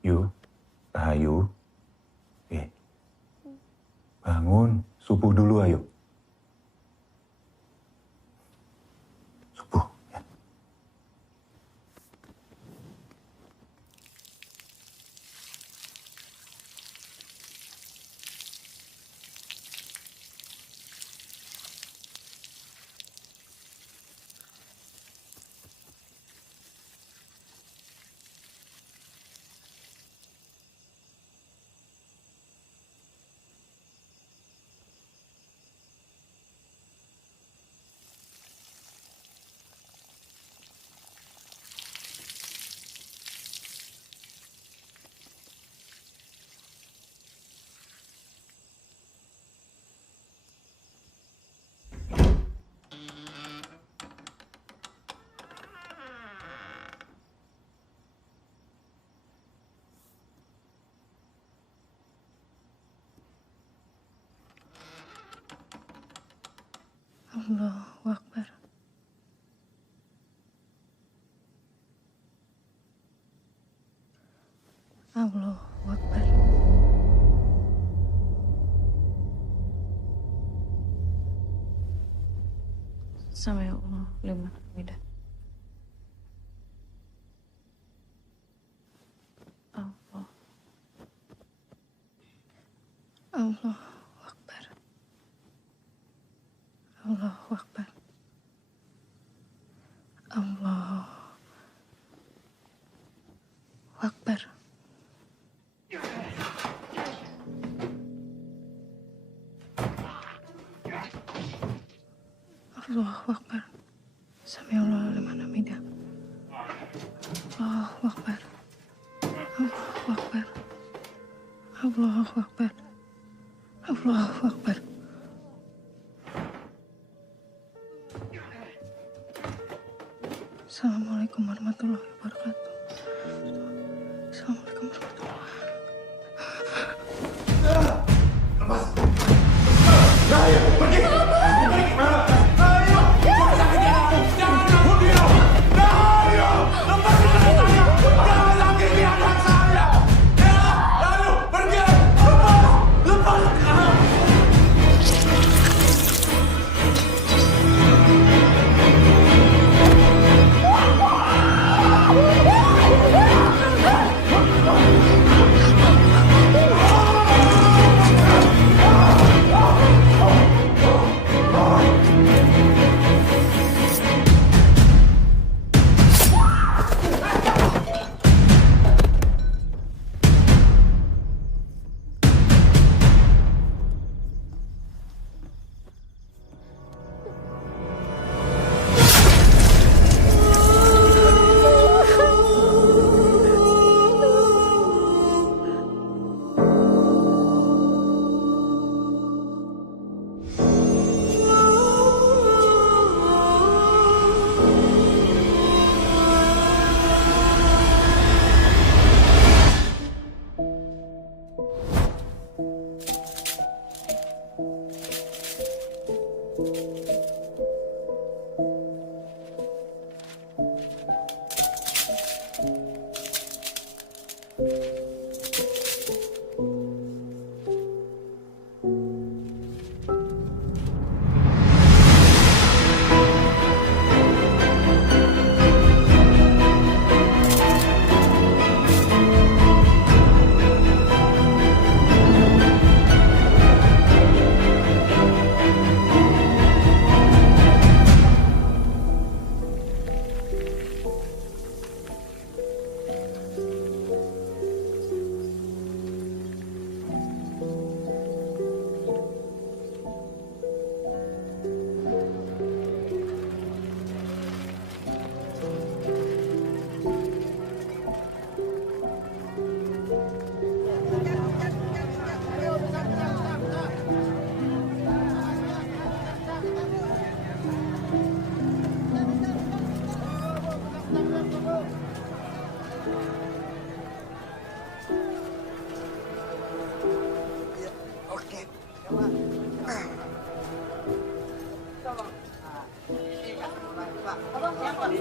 Yu, Rahayu. Bangun, subuh dulu ayo. Subuh, ya. Allahu Akbar. Allahu Akbar. Sama ya Allah, liman hamidah. Allah. Allahu Akbar. Allahu Akbar. Allahu Akbar. Allahu Akbar. Sami Allah liman hamidah. Allahu Akbar. Allahu Akbar. Allahu Akbar. Allahu Akbar. Assalamualaikum warahmatullahi wabarakatuh. Assalamualaikum warahmatullahi wabarakatuh. Lepas. Rahayu, pergi. Pergi kemana? Rahayu, jangan sakiti anakku. Jangan bunuh. Rahayu, lepaskan anak saya. Jangan sakiti anak saya. Ya, Rahayu, pergi. Lepas. Lepaskan.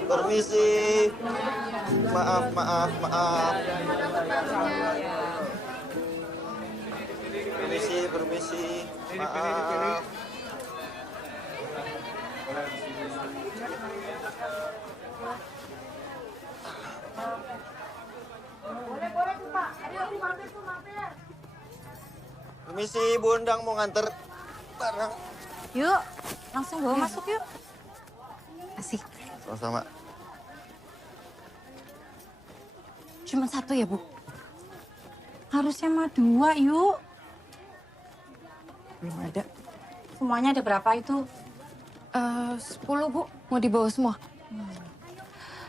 Permisi. Maaf. Maaf. Boleh tuh Pak. Ayo mampir tuh mampir. Permisi, Bu Endang mau nganter barang. Yuk, langsung bawa masuk yuk. Asik. Sama-sama. Cuma satu ya, Bu? Harusnya mah 2, yuk. Belum ada. Semuanya ada berapa itu? 10, Bu. Mau dibawa semua?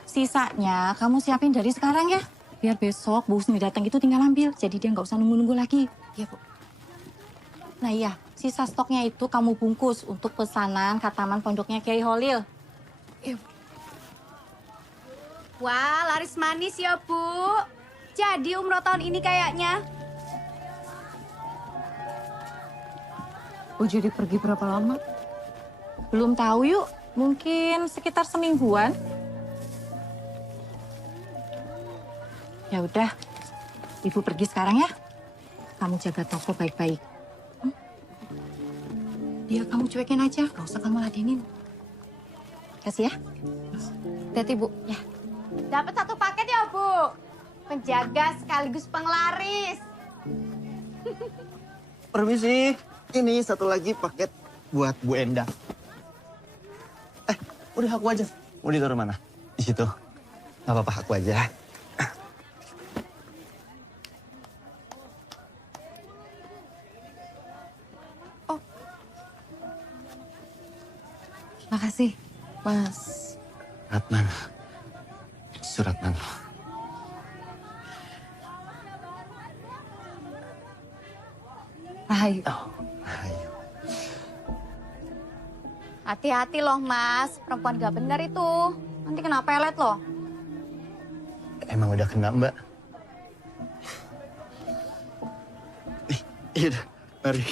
Sisanya kamu siapin dari sekarang ya. Biar besok Bu Husni datang itu tinggal ambil. Jadi dia nggak usah nunggu-nunggu lagi. Iya, Bu. Nah iya, sisa stoknya itu kamu bungkus untuk pesanan khataman pondoknya Kiai Holil. Iya, Bu. Wah, laris manis ya, Bu. Jadi umroh tahun ini kayaknya. Oh jadi pergi berapa lama? Belum tahu yuk, mungkin sekitar semingguan. Ya udah, Ibu pergi sekarang ya. Kamu jaga toko baik-baik. Dia kamu cuekin aja, gak usah kamu ladenin. Kasih ya. Hati-hati, Bu. Ya. Dapat 1 paket ya, Bu. Penjaga sekaligus penglaris. Permisi, ini satu lagi paket buat Bu Endang. Udah aku aja. Mau ditaruh mana? Di situ. Gak apa-apa, aku aja. Makasih, Mas. Ratnan. Suratnan. Rahayu. Ayo. Hati-hati loh, Mas. Perempuan gak bener itu. Nanti kena pelet loh. Emang udah kena, Mbak? Iya, mari.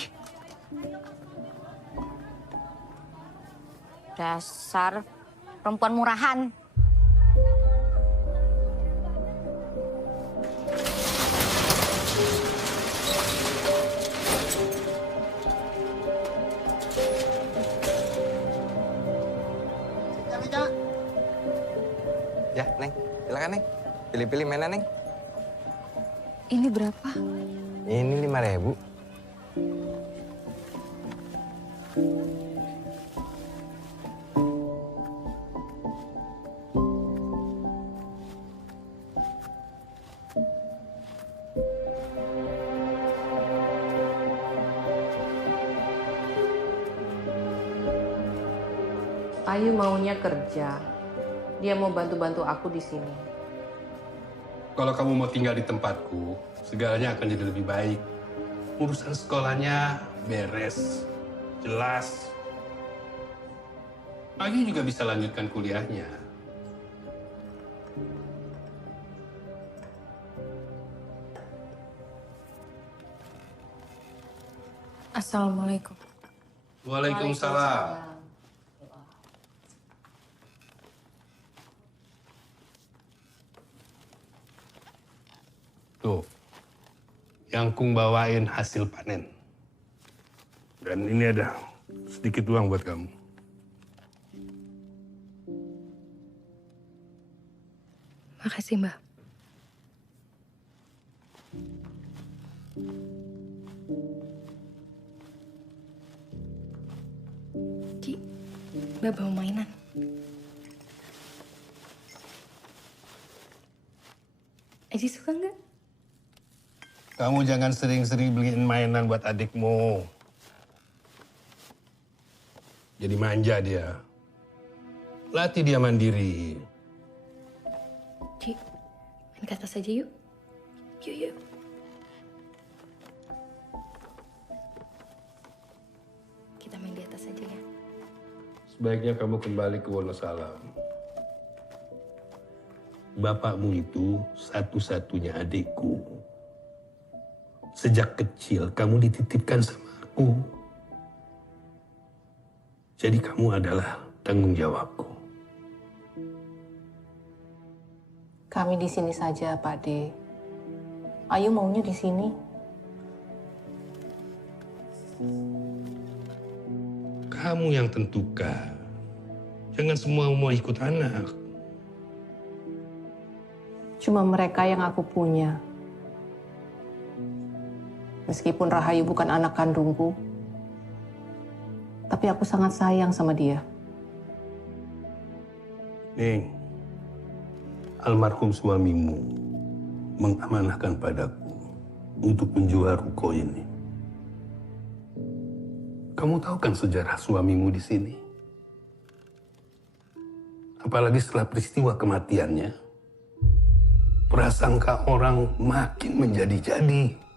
Dasar perempuan murahan. Ya, Neng. Silakan, Neng. Pilih-pilih mainan, Neng. Ini berapa? Ini 5.000. Ayu maunya kerja. Dia mau bantu-bantu aku di sini. Kalau kamu mau tinggal di tempatku, segalanya akan jadi lebih baik. Urusan sekolahnya beres, jelas. Ayu juga bisa lanjutkan kuliahnya. Assalamualaikum. Waalaikumsalam. Tuh, yang Kung bawain hasil panen. Dan ini ada sedikit uang buat kamu. Makasih, Mbak. Ki, Mbak bawa mainan. Aji suka nggak? Kamu jangan sering-sering beliin mainan buat adikmu. Jadi manja dia. Latih dia mandiri. Ci, main ke atas aja yuk. Yuk, yuk. Kita main di atas aja ya. Sebaiknya kamu kembali ke Wonosalam. Bapakmu itu satu-satunya adikku. Sejak kecil kamu dititipkan sama aku. Jadi kamu adalah tanggung jawabku. Kami di sini saja, Pak De. Ayu maunya di sini. kamu yang tentukan. Jangan semua mau ikut anak. Cuma mereka yang aku punya. Meskipun Rahayu bukan anak kandungku, tapi aku sangat sayang sama dia. Neng, almarhum suamimu mengamanahkan padaku untuk menjual ruko ini. Kamu tahu kan sejarah suamimu di sini? Apalagi setelah peristiwa kematiannya, prasangka orang makin menjadi-jadi.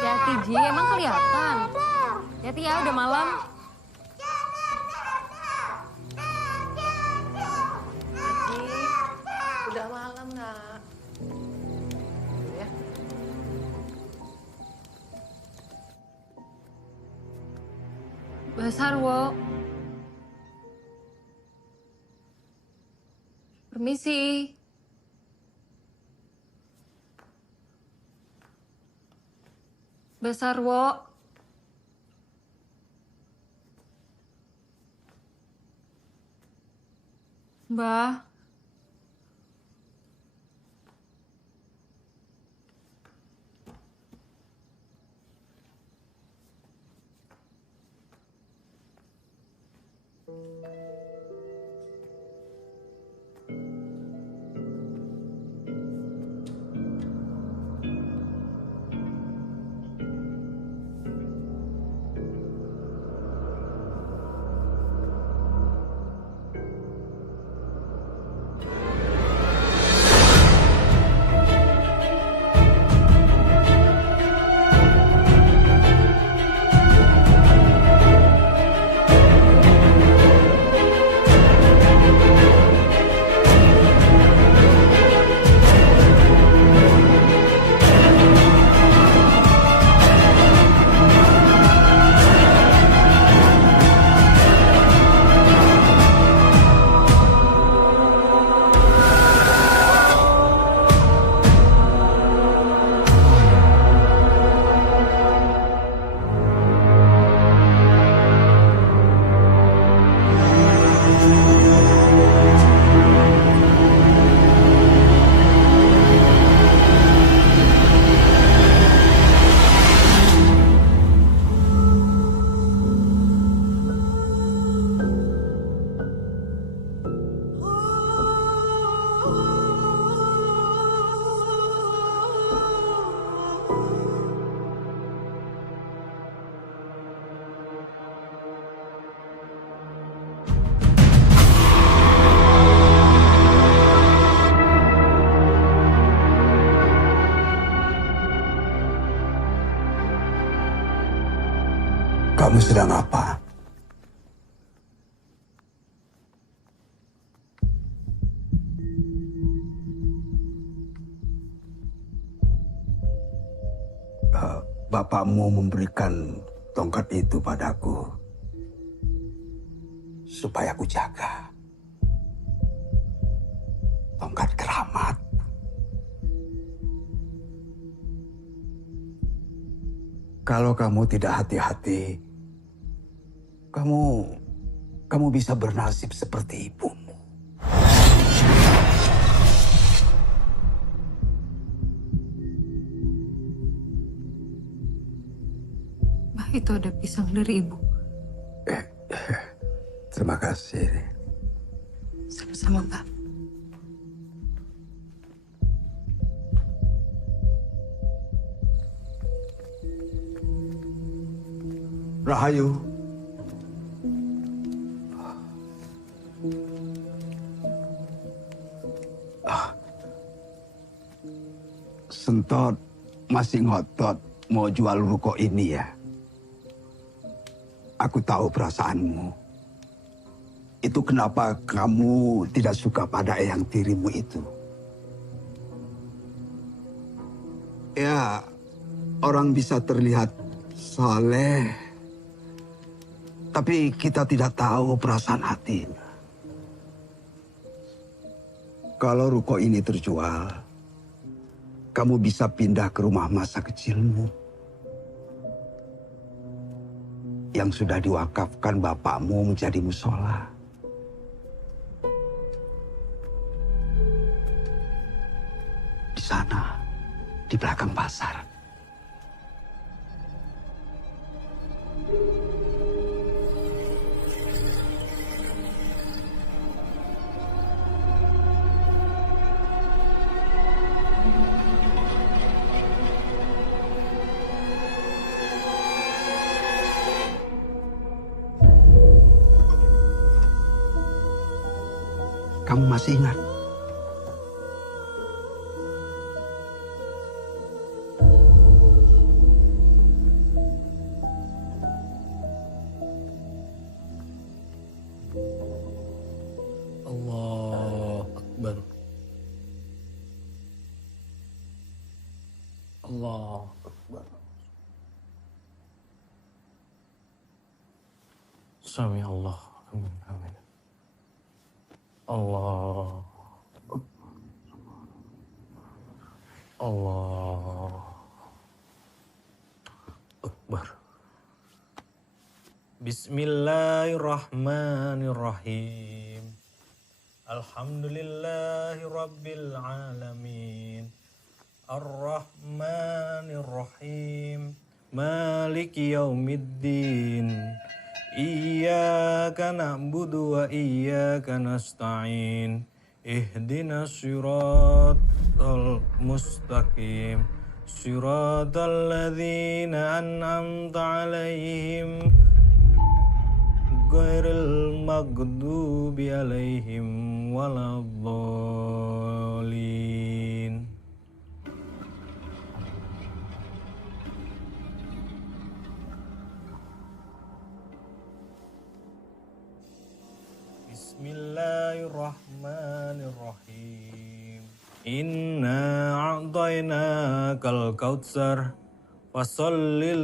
Hati Ji, emang kelihatan. Hati ya, udah malam. Udah malam, Nak. Ya. Mbak Sarwo. Permisi. Mbak Sarwo. Mbak. Kamu sedang apa? Bapakmu memberikan tongkat itu padaku supaya aku jaga. Tongkat keramat. Kalau kamu tidak hati-hati, kamu bisa bernasib seperti ibumu. itu ada pisang dari ibu. Terima kasih. Sama-sama, Pak. Rahayu. Sentot masih ngotot mau jual ruko ini ya. Aku tahu perasaanmu. Itu kenapa kamu tidak suka pada eyang tirimu itu. Ya, orang bisa terlihat saleh, tapi kita tidak tahu perasaan hatinya. Kalau ruko ini terjual, kamu bisa pindah ke rumah masa kecilmu yang sudah diwakafkan bapakmu menjadi musola. Di sana, di belakang pasar. Kamu masih ingat? Allah Akbar. Allah Akbar. Sami Allah. Amin. Amin. Allah. Allah Akbar. Bismillahirrahmanirrahim. Alhamdulillahi rabbil alamin. Ar-Rahmanir-Rahim. Maliki yaumiddin. Iyyaka na'budu wa iyyaka nasta'in. Ihdinas siratal mustaqim. Siratal ladzina an'amta 'alaihim ghairil maghdubi 'alaihim waladdallin. Bismillahirrahmanirrahim. Inna a'tainakal kautsar fasalli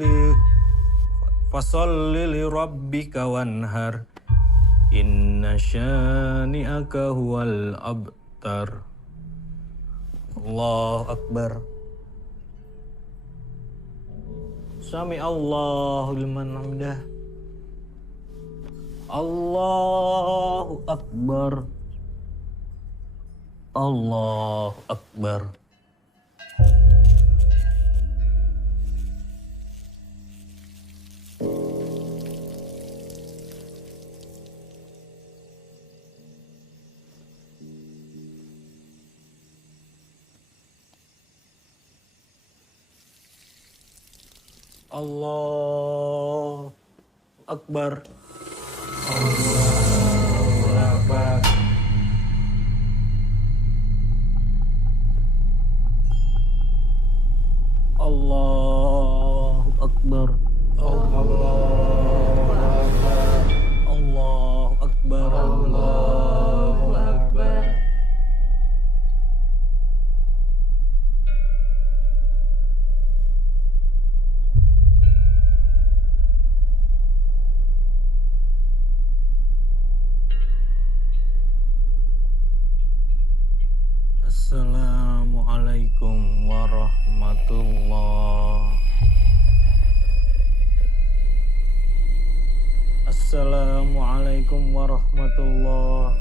li rabbika wanhar. Inna syani'aka huwal abtar. Allahu Akbar. Sami Allahu liman hamidah. Allahu Akbar. Allahu Akbar. Allahu Akbar. Allahu Akbar. Allahu Akbar. Allahu Akbar. Allahu Akbar. Allahu Akbar. Assalamualaikum warahmatullahi. Assalamualaikum warahmatullahi.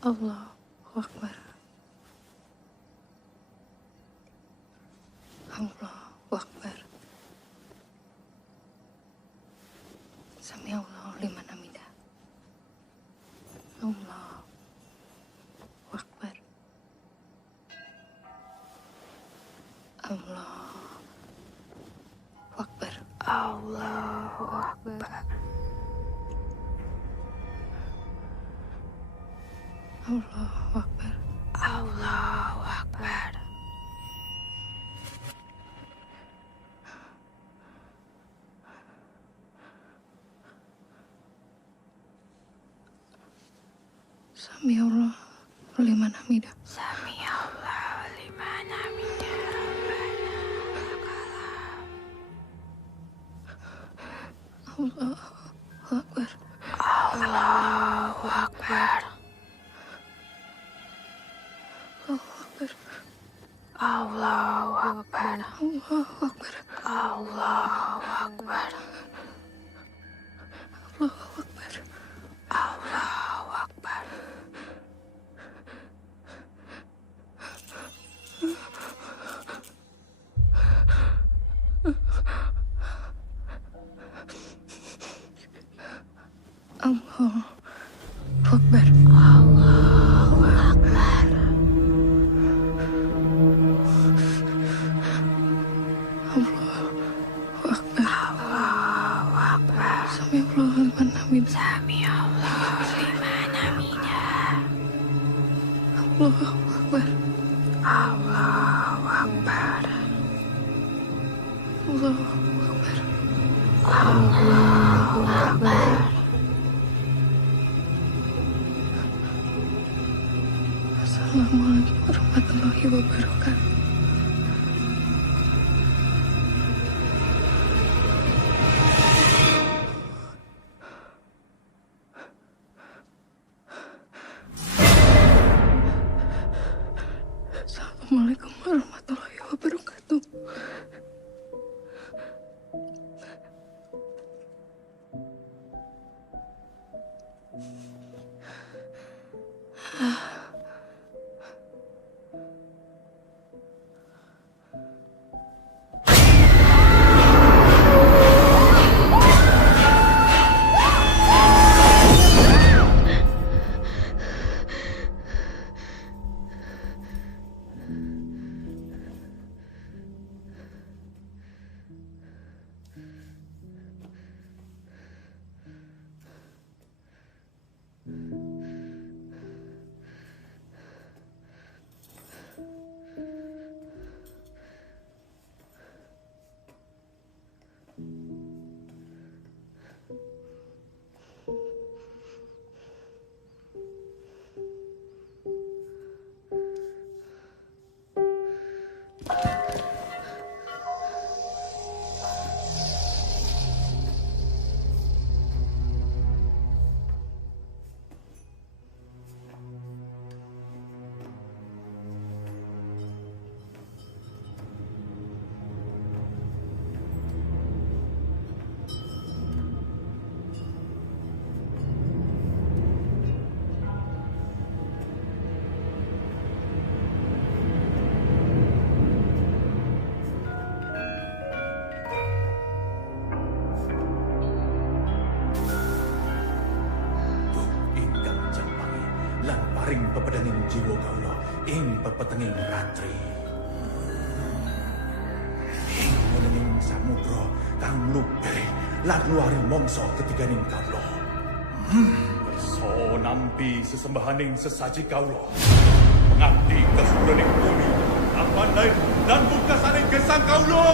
Allahu Akbar. Allahu Akbar. Sami Allahu liman hamidah. Allahu Akbar. Allahu Akbar. Allahu Akbar. Allahu Akbar. Allahu Akbar. Sami Allah liman hamidah. Sami Allah liman hamidah. Rabbana Allahu Akbar. Allahu Akbar. Allahu Akbar. Allahu Akbar. Allahu Akbar. Allahu Akbar. Allahu Akbar. Allahu Akbar. Allahu Akbar. Sami Allah liman hamidah. Sami Allah liman hamidah. Allahu Akbar. Allahu Akbar. Allahu Akbar. Allahu Akbar. Assalamualaikum warahmatullahi wabarakatuh. Assalamualaikum warahmatullahi wabarakatuh. Paring pepedangin jiwa kaula ing pepetenging ratri. Ing menenging samudra kang lupere lan luaring mangsa ketiganing kaula. So nampi sesembahaning sesaji kaula. Ngabdi kasuraning bumi, apan lain dan bungkasaning gesang kaula.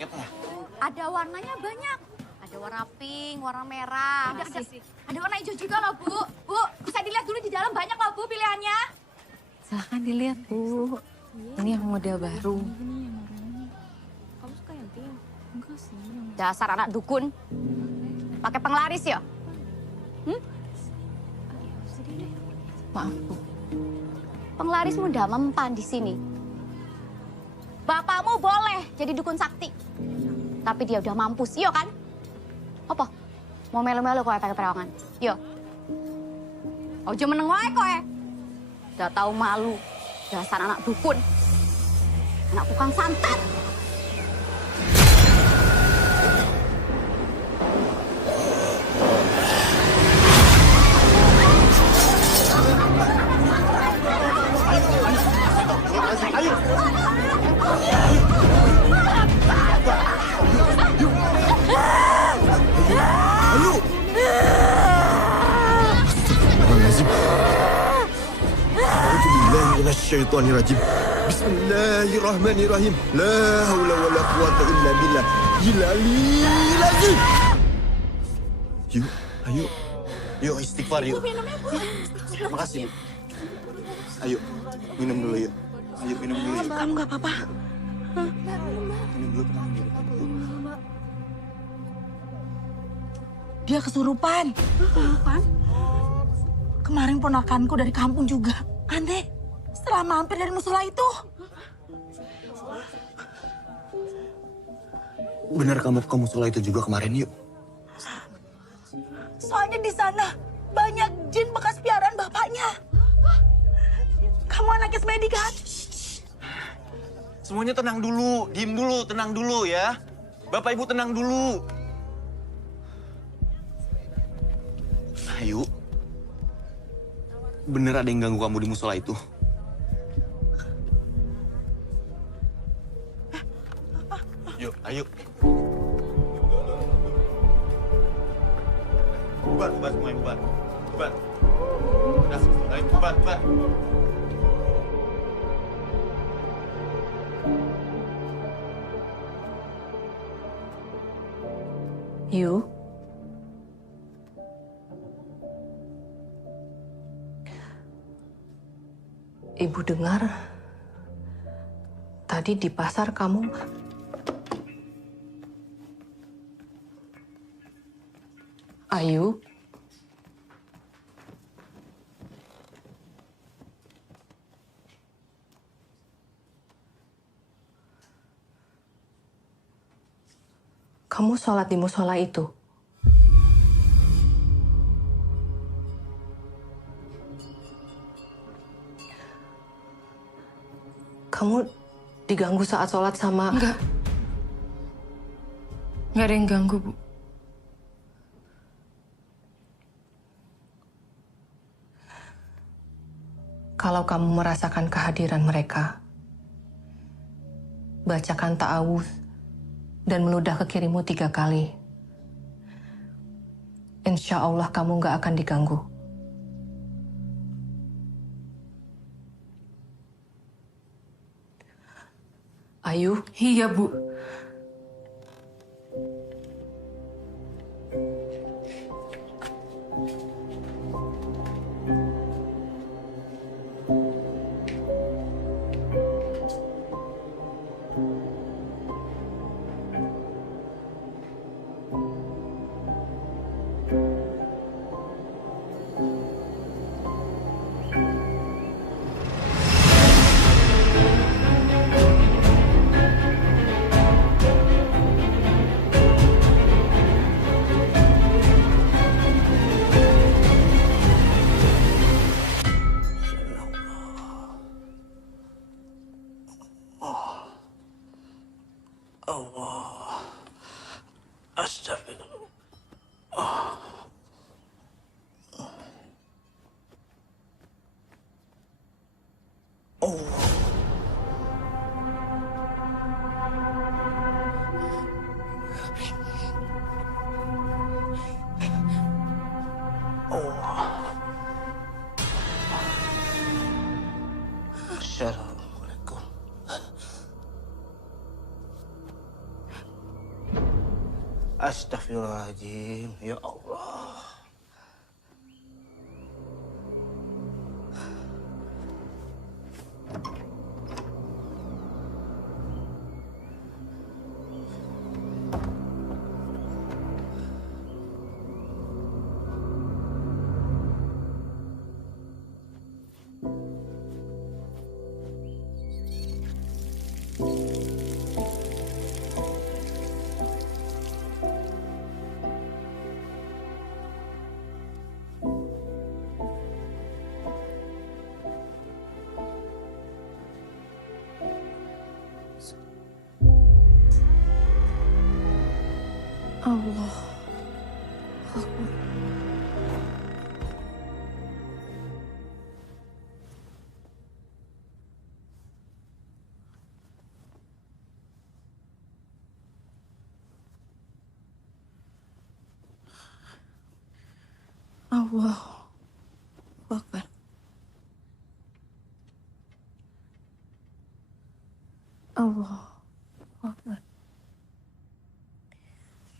paketnya? Ada warnanya banyak. Ada warna pink, warna merah. Ada warna hijau juga loh, Bu. Bu, bisa dilihat dulu di dalam banyak loh, Bu, pilihannya. Silahkan dilihat, Bu. Ini yang model baru. Dasar anak dukun. Pakai penglaris ya? Maaf, Bu. Penglarismu udah mempan di sini. Bapakmu boleh jadi dukun sakti. Tapi dia udah mampus, iya kan? Apa? Mau melu-melu kowe pakai perawangan? Yo. Ojo meneng wae kowe. Udah tahu malu. Dasar anak dukun. Anak tukang santet. Astagfirullahaladzim. A'udzubillahi minasyaitonirrajim. Bismillahirrahmanirrahim. La haula wala quwata illa billah. Lazim. Yuk, ayo. Yuk istighfar yuk. Makasih. Ayo minum dulu yuk. Ayo minum dulu yuk. Kamu nggak apa-apa? Minum dulu tenang dulu. Dia kesurupan. Kesurupan? Kemarin ponakanku dari kampung juga. Aneh, setelah mampir dari musola itu. Benar kamu ke musola itu juga kemarin yuk. Soalnya di sana banyak jin bekas piaraan bapaknya. Kamu anaknya Smedi kan? Semuanya tenang dulu, diem dulu, tenang dulu ya. Bapak Ibu tenang dulu. Ayo. Bener ada yang ganggu kamu di musola itu? Yuk, ayo. Bubar, bubar semuanya, bubar. Bubar. Udah, ayo, bubar, bubar. Yu, Ibu dengar tadi di pasar kamu Ayu, kamu sholat di musola itu? Kamu diganggu saat sholat sama... Enggak. Enggak ada yang ganggu, Bu. Kalau kamu merasakan kehadiran mereka, bacakan ta'awuz dan meludah ke kirimu 3 kali. Insya Allah kamu nggak akan diganggu. Ayu? Iya, Bu. Allah. Astagfirullah. Assalamualaikum. Astagfirullahaladzim. Ya Allah. Allah. Akbar. Allah. Akbar. Allah. Akbar.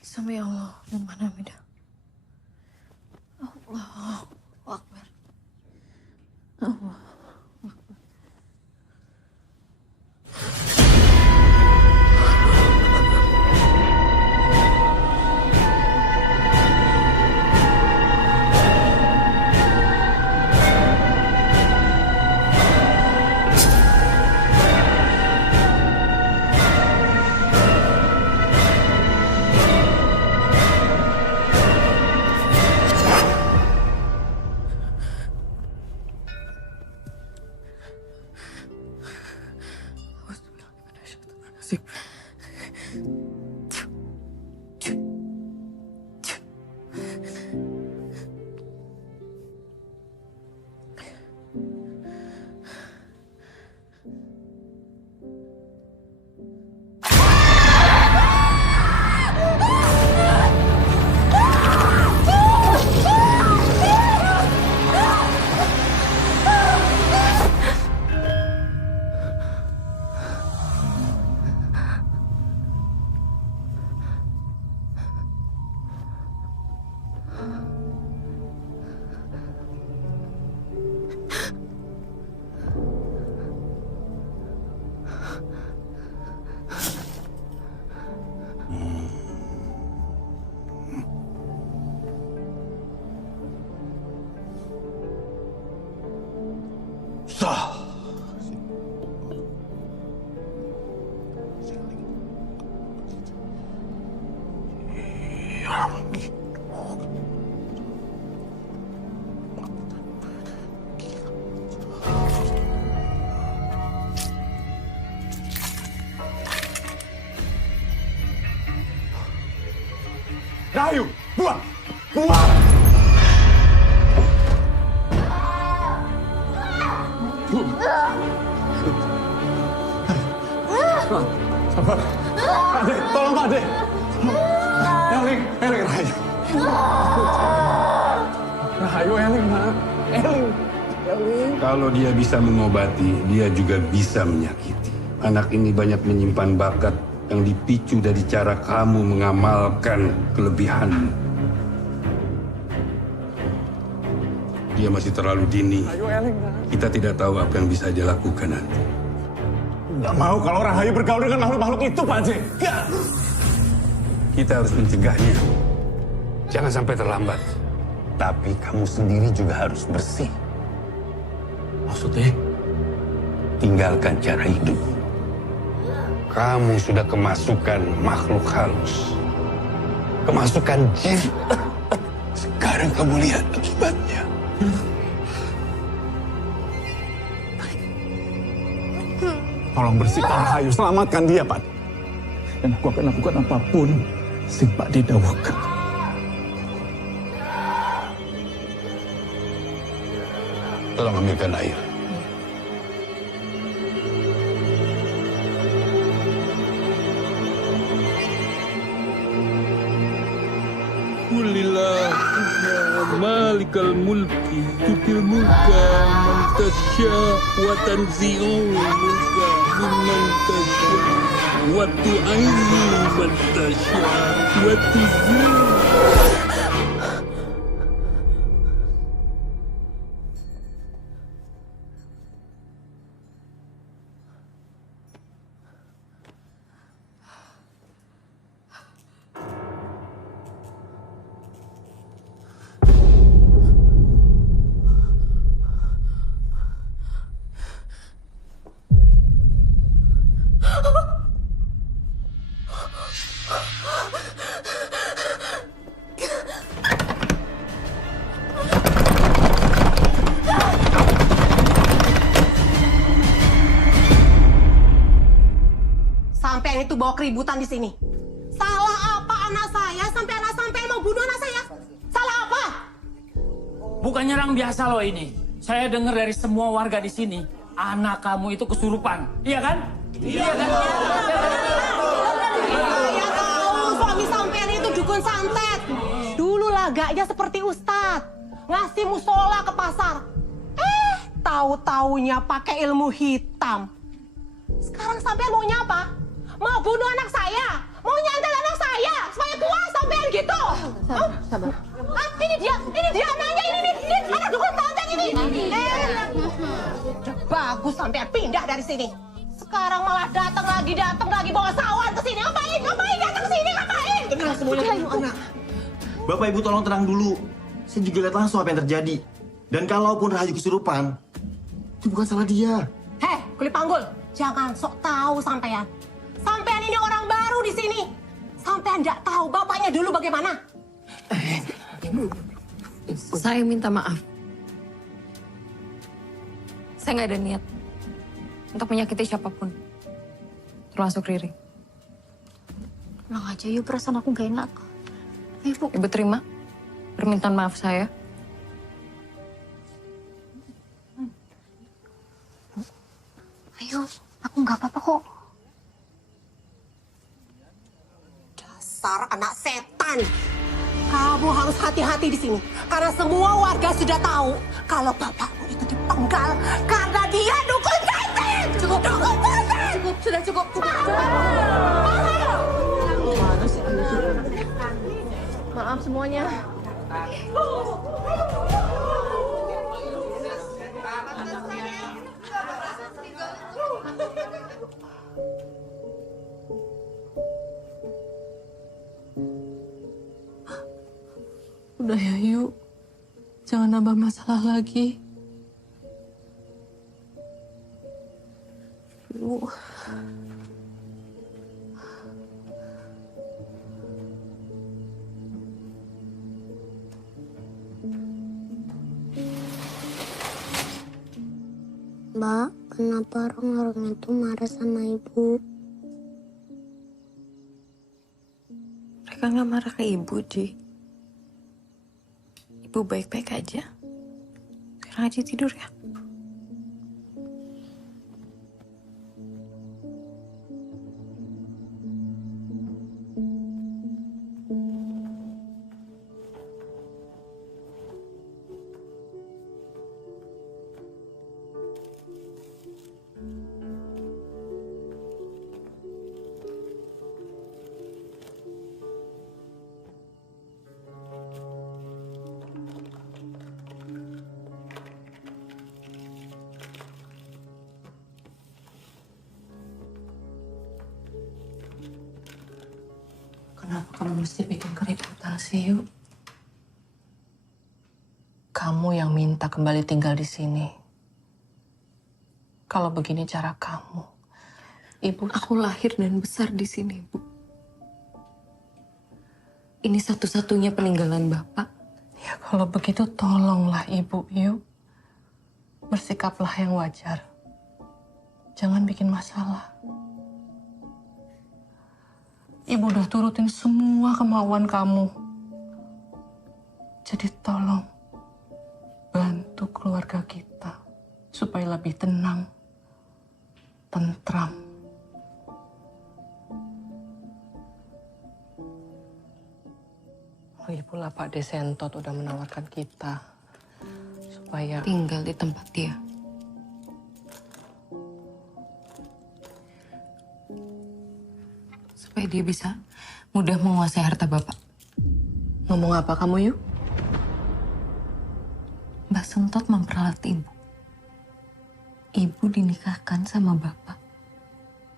Sami Allah, liman hamidah. Allah Akbar. Allah Akbar. Rahayu, buang! Buang! Sabar. Ade, tolong Pak Ade. Eling, Rahayu. Rahayu, Eling, Nak. Eling. Kalau dia bisa mengobati, dia juga bisa menyakiti. Anak ini banyak menyimpan bakat yang dipicu dari cara kamu mengamalkan kelebihanmu. Dia masih terlalu dini. Kita tidak tahu apa yang bisa dia lakukan nanti. Nggak mau kalau Rahayu bergaul dengan makhluk-makhluk itu, Pak Ade. Nggak. Kita harus mencegahnya. Jangan sampai terlambat. Tapi kamu sendiri juga harus bersih. Maksudnya? Tinggalkan cara hidup. Kamu sudah kemasukan makhluk halus. Kemasukan jin. Sekarang kamu lihat akibatnya. Tolong bersihkan Rahayu, selamatkan dia, Pak. Dan aku akan lakukan apapun sing Pak Ade dawuhkan. Tolong ambilkan air. Alhamdulillah. malikal mulki tutil mulka man tasya wa tanzi'ul mulka mimman tasya wa tu'izzu man tasya wa tuzillu. Sampean itu bawa keributan di sini. Salah apa anak saya sampai anak sampean mau bunuh anak saya? Salah apa? Bukan nyerang biasa loh ini. Saya dengar dari semua warga di sini, anak kamu itu kesurupan. Iya kan? Iya kan? Saya tahu suami sampean itu dukun santet. Dulu lagaknya seperti ustadz, ngasih musola ke pasar. Tahu-taunya pakai ilmu hitam. Sekarang sampean maunya apa? Mau bunuh anak saya? Mau nyantet anak saya? Supaya puas sampean gitu? Sabar. Ini dia anaknya ini anak dukun santet ini. Udah bagus sampean pindah dari sini. Sekarang malah datang lagi bawa sawan ke sini. Ngapain datang ke sini? Ngapain? Tenang semuanya, anak. Bapak Ibu tolong tenang dulu. Saya juga lihat langsung apa yang terjadi. Dan kalaupun Rahayu kesurupan, itu bukan salah dia. Hei, kulit panggul, jangan sok tahu sampean. Sampean ini orang baru di sini. Sampean nggak tahu bapaknya dulu bagaimana. Saya minta maaf. Saya nggak ada niat untuk menyakiti siapapun, termasuk Riri. Pulang aja yuk, perasaan aku gak enak. Ayo, Bu. Ibu terima permintaan maaf saya. Ayo, aku nggak apa-apa kok. Dasar anak setan. Kamu harus hati-hati di sini. Karena semua warga sudah tahu kalau bapakmu itu dipenggal karena dia dukun santet. Cukup. Sudah cukup. Maaf semuanya. Udah ya, yuk. Jangan nambah masalah lagi. Yuk. Mbak, kenapa orang-orang itu marah sama ibu? Mereka nggak marah ke ibu, Di. Ibu baik-baik aja. Sekarang aja tidur ya. Kenapa kamu mesti bikin keributan sih, yuk? Kamu yang minta kembali tinggal di sini. Kalau begini cara kamu, Ibu... Aku lahir dan besar di sini, Bu. Ini satu-satunya peninggalan Bapak. Ya kalau begitu tolonglah Ibu, yuk. Bersikaplah yang wajar. Jangan bikin masalah. Ibu udah turutin semua kemauan kamu. Jadi tolong bantu keluarga kita supaya lebih tenang, tentram. Oh Lagi pula Pak Desentot udah menawarkan kita supaya tinggal di tempat dia. Supaya dia bisa mudah menguasai harta Bapak. ngomong apa kamu, Yu? Mbak Sentot memperalat ibu. Ibu dinikahkan sama Bapak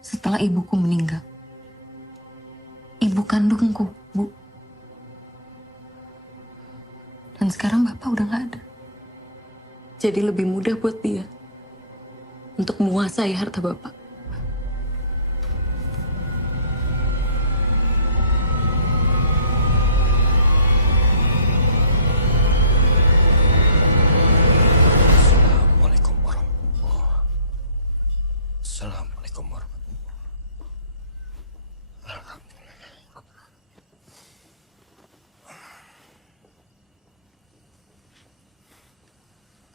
setelah ibuku meninggal. Ibu kandungku, Bu. Dan sekarang Bapak udah gak ada. Jadi lebih mudah buat dia untuk menguasai harta Bapak. Assalamualaikum warahmatullahi. Assalamualaikum warahmatullahi.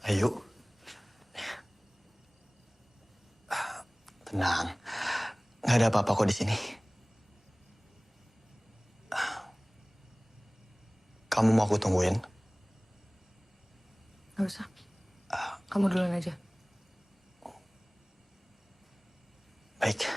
Ayo. Tenang. Nggak ada apa-apa kok di sini. Kamu mau aku tungguin? Gak usah. Kamu duluan aja. Baik.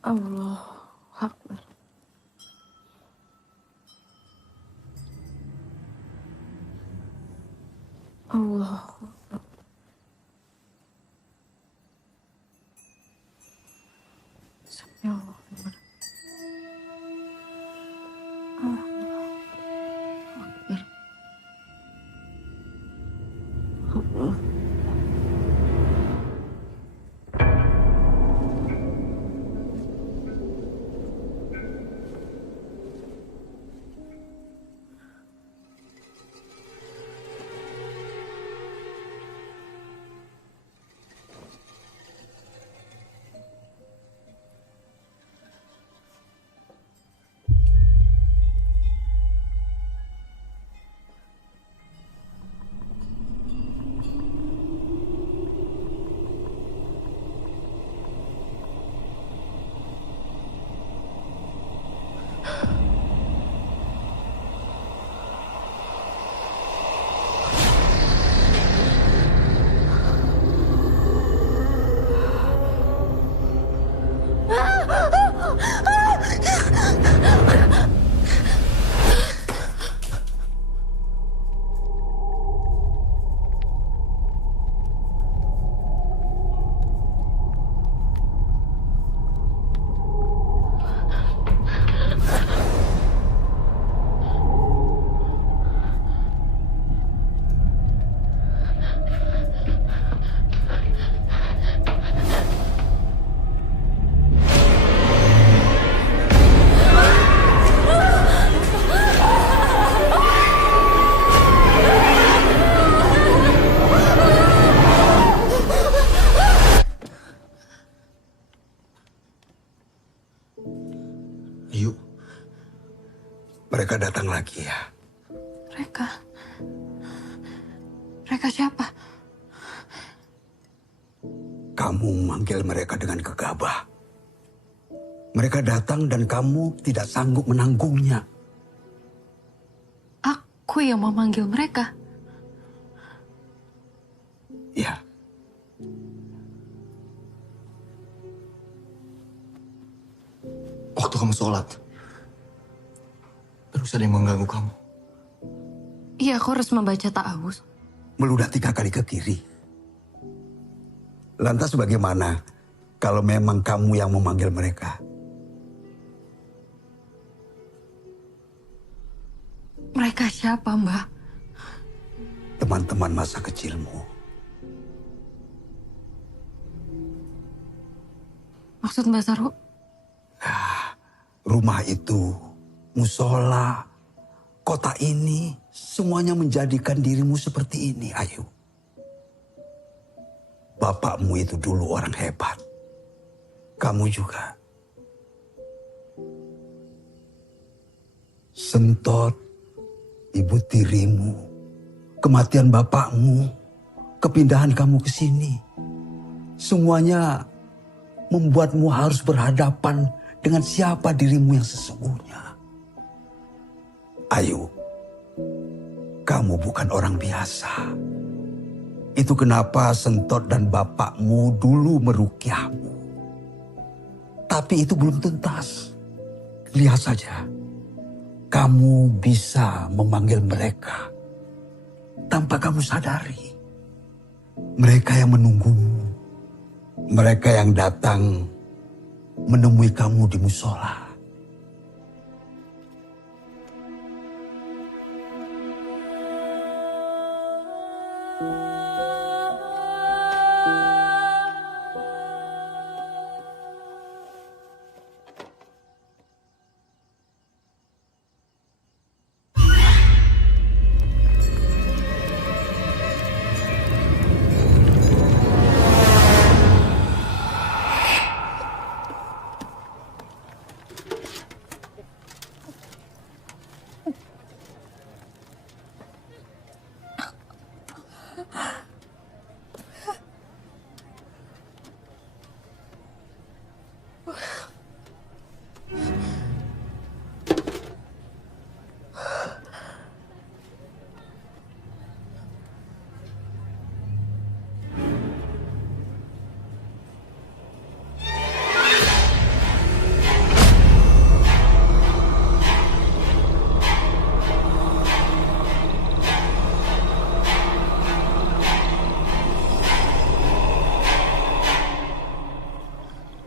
Allah Akbar. Allah Akbar. Ya Allah Akbar. Allah Akbar. Allah. Yuk, mereka datang lagi ya. Mereka? Mereka siapa? Kamu memanggil mereka dengan gegabah. Mereka datang dan kamu tidak sanggup menanggungnya. Aku yang memanggil mereka. Ya. Waktu kamu sholat, terus ada yang mengganggu kamu. Iya, aku harus membaca ta'awuz. Meludah 3 kali ke kiri. Lantas bagaimana kalau memang kamu yang memanggil mereka? Mereka siapa, Mbak? Teman-teman masa kecilmu. Maksud Mbak Saru? Rumah itu, musola, kota ini, semuanya menjadikan dirimu seperti ini, Ayu. Bapakmu itu dulu orang hebat. Kamu juga. Sentot, ibu tirimu, kematian bapakmu, kepindahan kamu ke sini, semuanya membuatmu harus berhadapan dengan siapa dirimu yang sesungguhnya. Ayu, kamu bukan orang biasa. Itu kenapa Sentot dan bapakmu dulu merukyahmu. Tapi itu belum tuntas. Lihat saja, kamu bisa memanggil mereka tanpa kamu sadari. Mereka yang menunggumu, mereka yang datang menemui kamu di musola.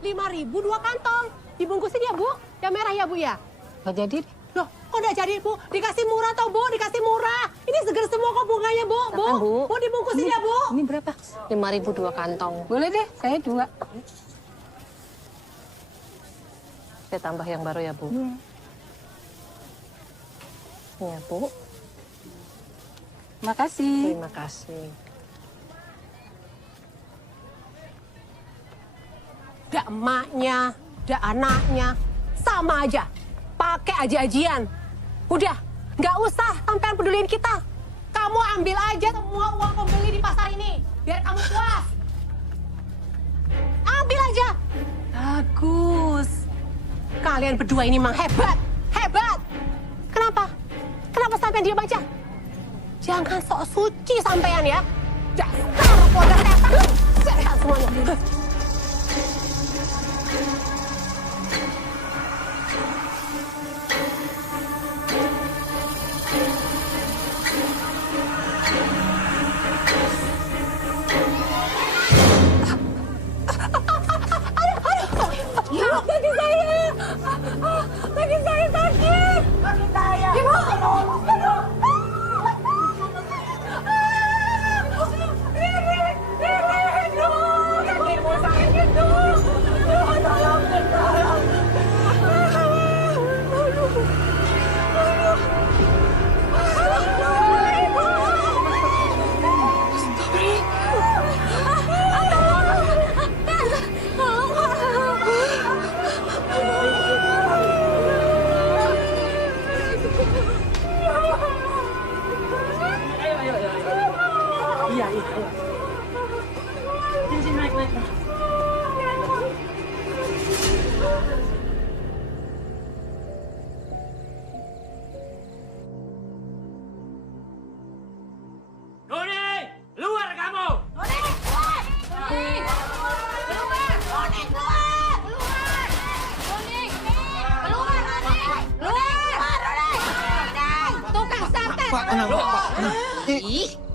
Rp5.000 2 kantong. Dibungkusin ya, Bu? Yang merah ya, Bu ya? Nggak jadi. Loh, kok nggak jadi, Bu? Dikasih murah toh, Bu? Dikasih murah. Ini seger semua kok bunganya, Bu. Bu, Bu dibungkusin ya, Bu? Ini berapa? 5.000 2 kantong. Boleh deh, saya 2. Saya tambah yang baru ya, Bu. Ya, Bu. Makasih. Terima kasih. Dak emaknya, dak anaknya, sama aja. Pakai aji-ajian. Udah, nggak usah sampean peduliin kita. Kamu ambil aja semua uang pembeli di pasar ini, biar kamu puas. Ambil aja. Bagus. Kalian berdua ini memang hebat, hebat. Kenapa? Kenapa sampean diam aja? Jangan sok suci sampean ya. Dasar keluarga setan. Setan semuanya. Kaki saya sakit. Kaki saya. Ibu. Kakimu sakit itu. Tolong. Pak, tenang, Pak.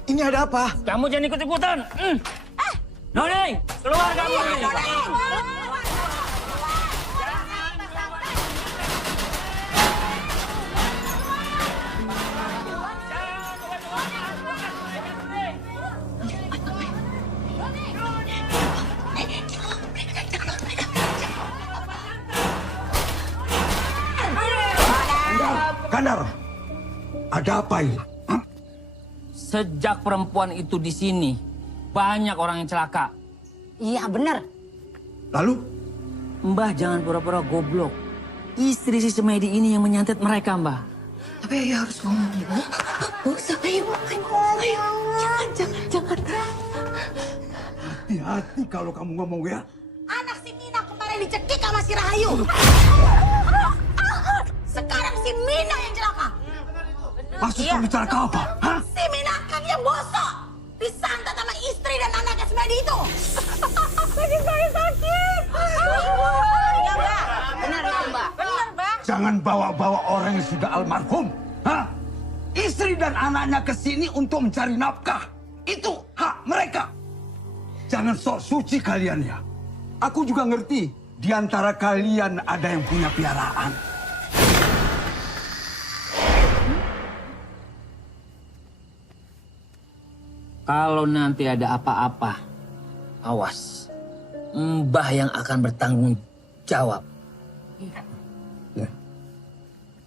Ini ada apa? Kamu jangan ikut-ikutan. Noni, keluar kamu nih. Kandar, ada apa ini? Sejak perempuan itu di sini, banyak orang yang celaka. Iya, bener. Lalu? Mbah jangan pura-pura goblok. Istri si Semedi ini yang menyantet mereka, Mbah. Tapi Ayu harus ngomong, Bu. Bu, sama Ayu. Ayo. Jangan. Hati-hati kalau kamu ngomong ya. Anak si Mina kemarin dicekik sama si Rahayu. Sekarang si Mina yang celaka. Maksud kamu celaka apa? Hah? Si Mina kan yang bosok. Disantet sama istri dan anaknya Semedi itu. Sakit saya sakit. Iya, Mbak. Benar, Mbak. Benar, Mbak. Jangan bawa-bawa orang yang sudah almarhum. Hah? Istri dan anaknya ke sini untuk mencari nafkah. Itu hak mereka. Jangan sok suci kalian ya. Aku juga ngerti di antara kalian ada yang punya piaraan. Kalau nanti ada apa-apa, awas. Mbah yang akan bertanggung jawab.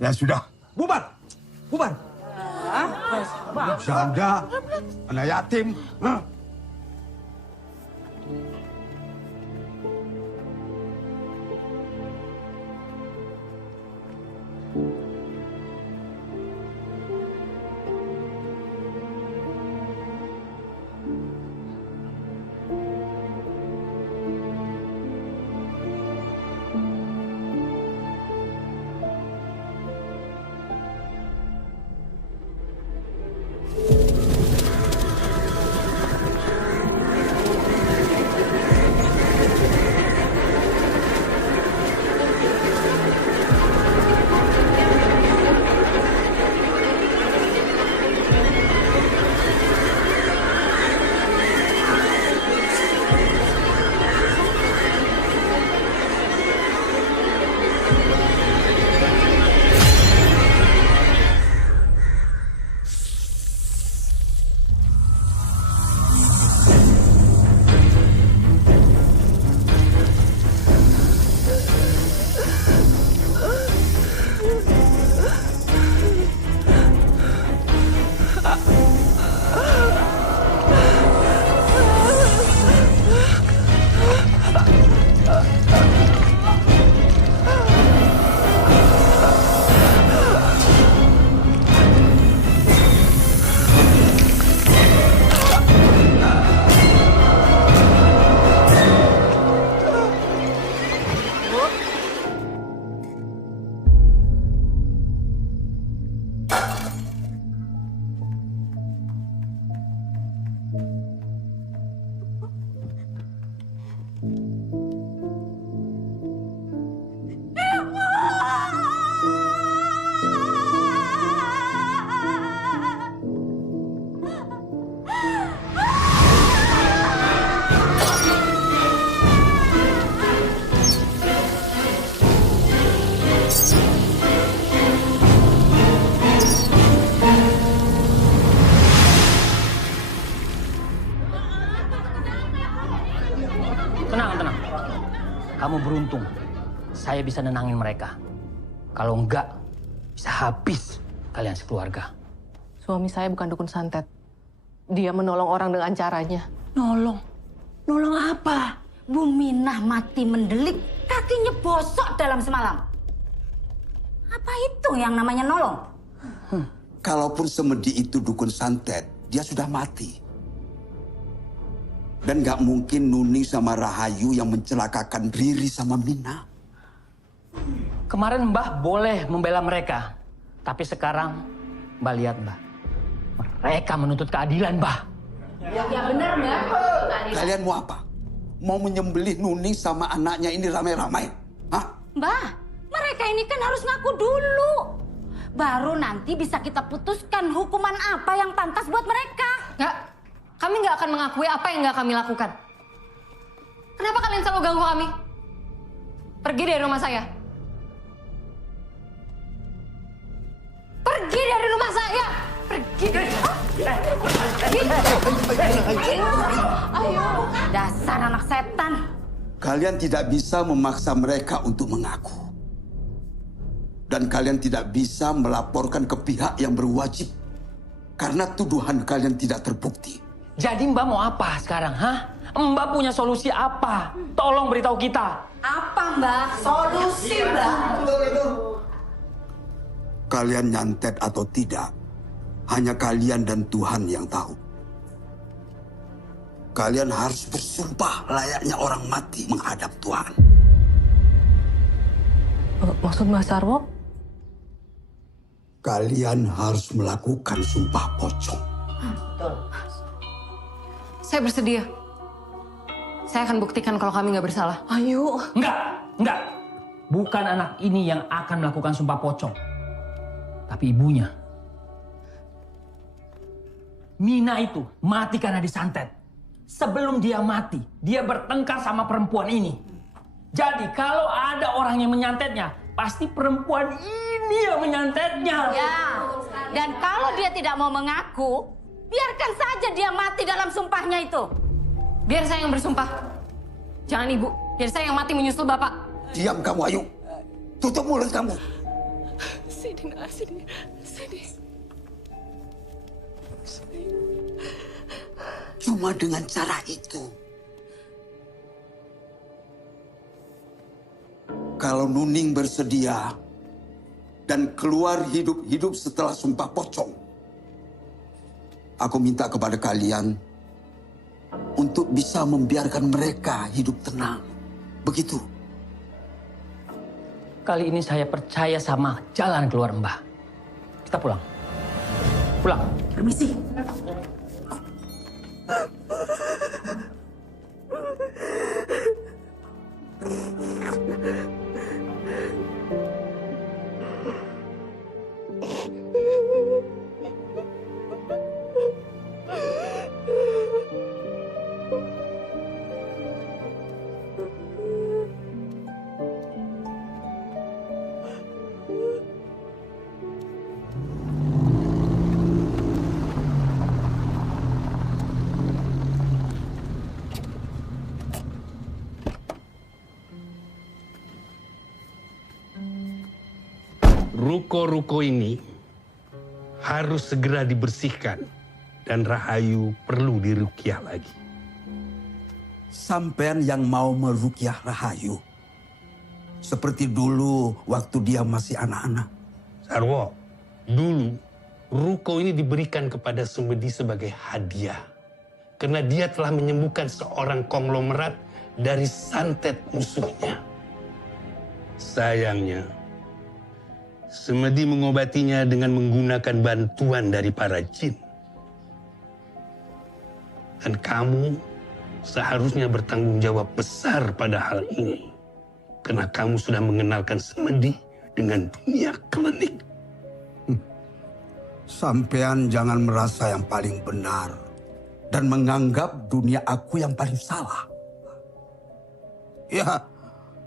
Ya sudah, bubar. Janda, anak yatim. Hah? Tenang. Kamu beruntung. Saya bisa nenangin mereka. Kalau enggak, bisa habis kalian sekeluarga. Suami saya bukan dukun santet. Dia menolong orang dengan caranya. Nolong apa? Bu Minah mati mendelik, kakinya bosok dalam semalam. Apa itu yang namanya nolong? Kalaupun Semedi itu dukun santet, dia sudah mati. Dan gak mungkin Nuni sama Rahayu yang mencelakakan Riri sama Mina. Kemarin Mbah boleh membela mereka. Tapi sekarang Mbah lihat Mbah. Mereka menuntut keadilan Mbah. Ya benar, Mbak. Kalian mau apa? Mau menyembelih Nuni sama anaknya ini ramai-ramai? Hah? Mbah, mereka ini kan harus ngaku dulu. Baru nanti bisa kita putuskan hukuman apa yang pantas buat mereka. Nggak, kami nggak akan mengakui apa yang nggak kami lakukan. Kenapa kalian selalu ganggu kami? Pergi dari rumah saya. Pergi dari rumah saya. Pergi. Ayo, dasar anak setan. Kalian tidak bisa memaksa mereka untuk mengaku. Dan kalian tidak bisa melaporkan ke pihak yang berwajib. Karena tuduhan kalian tidak terbukti. Jadi Mbak mau apa sekarang, hah? Mbak punya solusi apa? Tolong beritahu kita. Apa, Mbak? Solusi, Mbak. Kalian nyantet atau tidak, hanya kalian dan Tuhan yang tahu. Kalian harus bersumpah layaknya orang mati menghadap Tuhan. Maksud Mas Sarwo? Kalian harus melakukan sumpah pocong. Betul. Saya bersedia. Saya akan buktikan kalau kami nggak bersalah. Ayo. Enggak. Bukan anak ini yang akan melakukan sumpah pocong. Tapi ibunya. Mina itu mati karena disantet. Sebelum dia mati, dia bertengkar sama perempuan ini. Jadi kalau ada orang yang menyantetnya, pasti perempuan ini yang menyantetnya. Ya, dan kalau dia tidak mau mengaku, biarkan saja dia mati dalam sumpahnya itu. Biar saya yang bersumpah. Jangan Ibu, biar saya yang mati menyusul Bapak. Diam kamu, Ayu. Tutup mulut kamu. Sini. Cuma dengan cara itu. Kalau Nuning bersedia dan keluar hidup-hidup setelah sumpah pocong, aku minta kepada kalian untuk bisa membiarkan mereka hidup tenang. Begitu. Kali ini saya percaya sama jalan keluar Mbah. Kita pulang. Pulang. Permisi. Ruko-ruko ini harus segera dibersihkan dan Rahayu perlu dirukyah lagi. Sampean yang mau merukyah Rahayu. Seperti dulu waktu dia masih anak-anak. Sarwo, dulu ruko ini diberikan kepada Sumedi sebagai hadiah. Karena dia telah menyembuhkan seorang konglomerat dari santet musuhnya. Sayangnya, Sumedi mengobatinya dengan menggunakan bantuan dari para jin. Dan kamu seharusnya bertanggung jawab besar pada hal ini. Karena kamu sudah mengenalkan Sumedi dengan dunia klinik. Sampean jangan merasa yang paling benar dan menganggap dunia aku yang paling salah. Ya,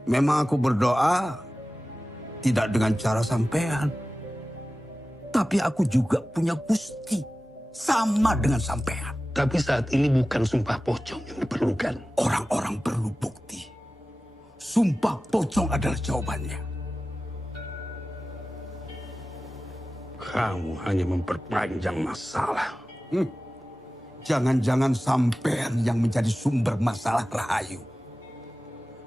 memang aku berdoa tidak dengan cara sampean. Tapi aku juga punya Gusti sama dengan sampean. Tapi saat ini bukan sumpah pocong yang diperlukan. Orang-orang perlu bukti. Sumpah pocong adalah jawabannya. Kamu hanya memperpanjang masalah. Jangan-jangan sampean yang menjadi sumber masalah Rahayu.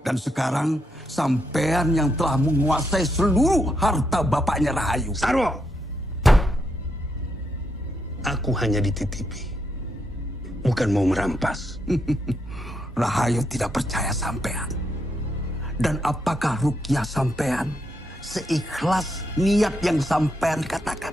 Dan sekarang sampean yang telah menguasai seluruh harta bapaknya Rahayu. Sarwo! Aku hanya dititipi. Bukan mau merampas. Rahayu tidak percaya sampean. Dan apakah rukyah sampean seikhlas niat yang sampean katakan?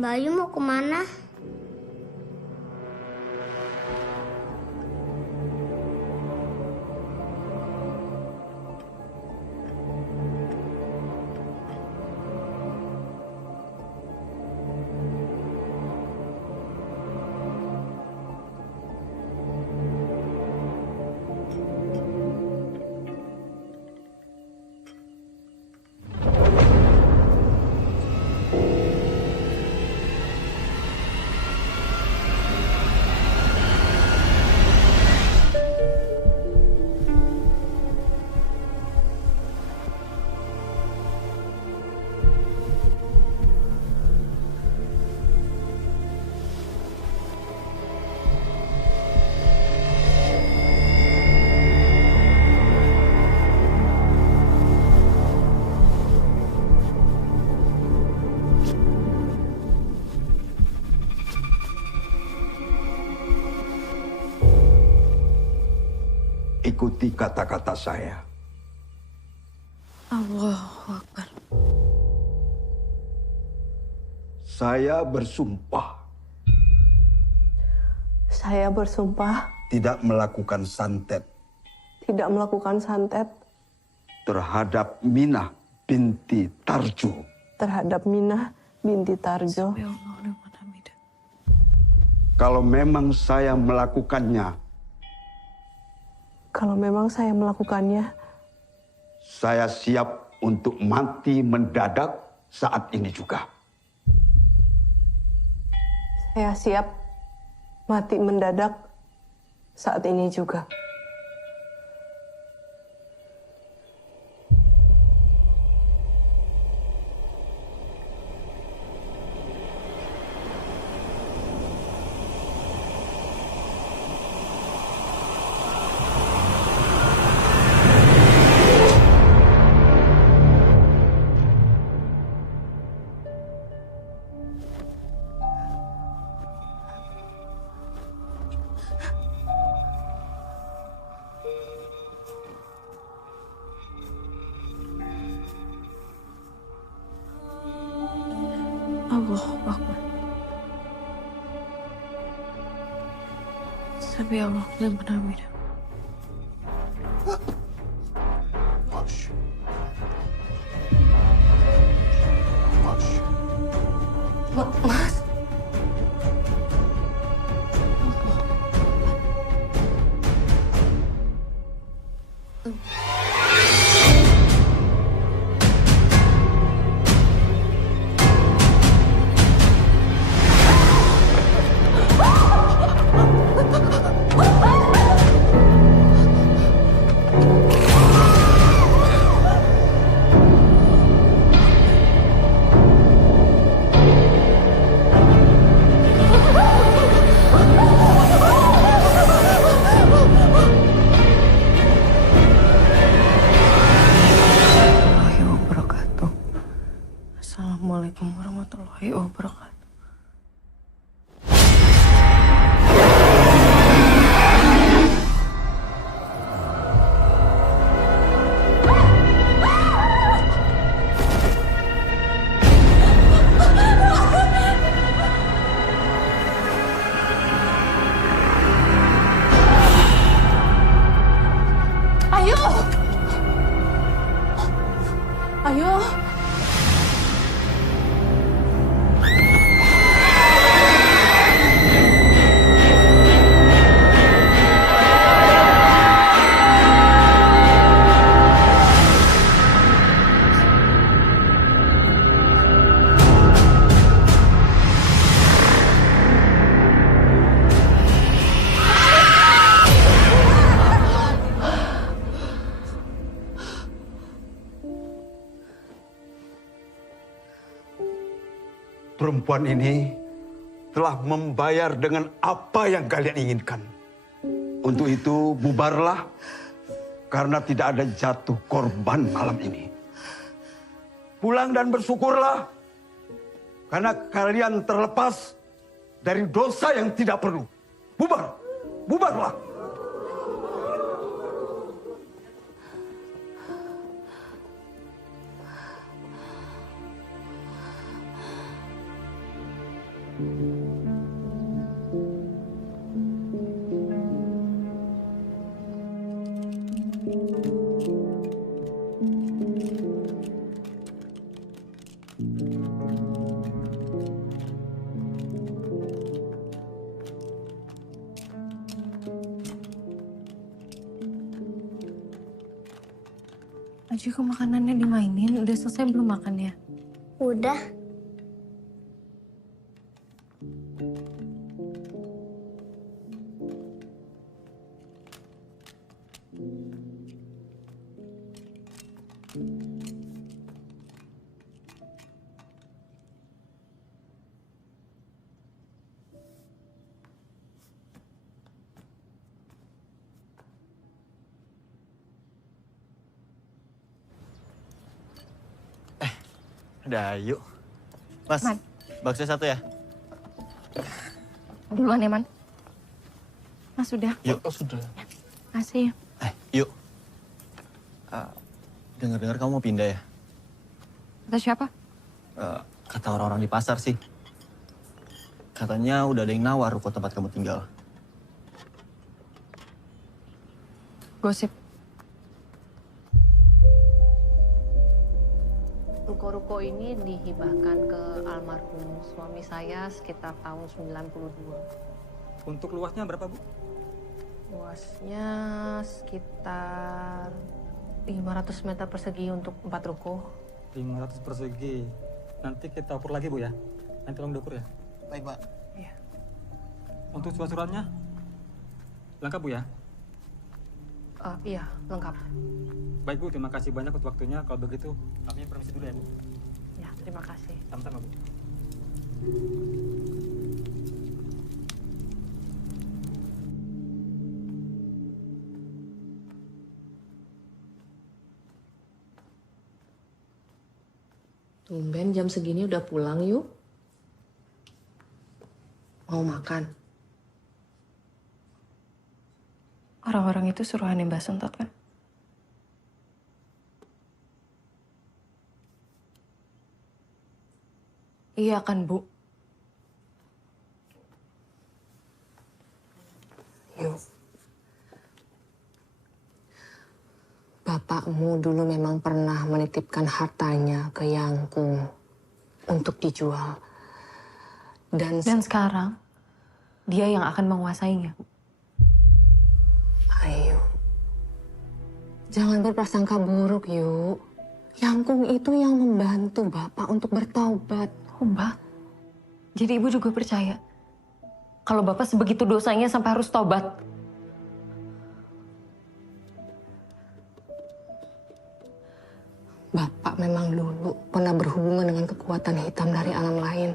Bayu mau kemana? ikuti kata-kata saya. Allahu Akbar. Saya bersumpah Saya bersumpah tidak melakukan santet tidak melakukan santet terhadap Minah binti Tarjo. terhadap Minah binti Tarjo. Kalau memang saya melakukannya, Kalau memang saya melakukannya, saya siap untuk mati mendadak saat ini juga. saya siap mati mendadak saat ini juga. Allahu Akbar. Sami Allahu liman hamidah. Mas. Assalamualaikum warahmatullahi wabarakatuh. Ayo! Ayo! Perempuan ini telah membayar dengan apa yang kalian inginkan. Untuk itu bubarlah karena tidak ada jatuh korban malam ini. Pulang dan bersyukurlah karena kalian terlepas dari dosa yang tidak perlu. Bubar, bubarlah. Aji, kok makanannya dimainin? Udah selesai belum makannya? Udah. Udah, yuk. Mas, Man. bakso satu ya? Duluan ya, Man. Mas, sudah. Yuk. Oh, sudah. Kasih. Yuk. Dengar-dengar kamu mau pindah ya? Kata siapa? Kata orang-orang di pasar sih. Katanya udah ada yang nawar ruko tempat kamu tinggal. Gosip. Ruko-ruko ini dihibahkan ke almarhum suami saya sekitar tahun 92. Untuk luasnya berapa, Bu? Luasnya sekitar 500 meter persegi untuk 4 ruko. 500 persegi. Nanti kita ukur lagi, Bu ya. Nanti tolong diukur ya. Baik, Pak. Iya. Untuk surat-suratnya lengkap, Bu ya? Iya, lengkap. Baik, Bu. Terima kasih banyak untuk waktunya. Kalau begitu, kami permisi dulu ya, Bu. Ya, terima kasih. Sama-sama, Bu. Tumben jam segini udah pulang yuk. Mau makan? Orang-orang itu suruhannya Mbak Sentot kan? Iya kan, Bu? Yuk. Bapakmu dulu memang pernah menitipkan hartanya ke Yangkung untuk dijual. Dan sekarang, dia yang akan menguasainya. Ayo. Jangan berprasangka buruk, yuk. Yangkung itu yang membantu Bapak untuk bertaubat. Oh, Mbak. Jadi Ibu juga percaya kalau Bapak sebegitu dosanya sampai harus tobat? Bapak memang dulu pernah berhubungan dengan kekuatan hitam dari alam lain.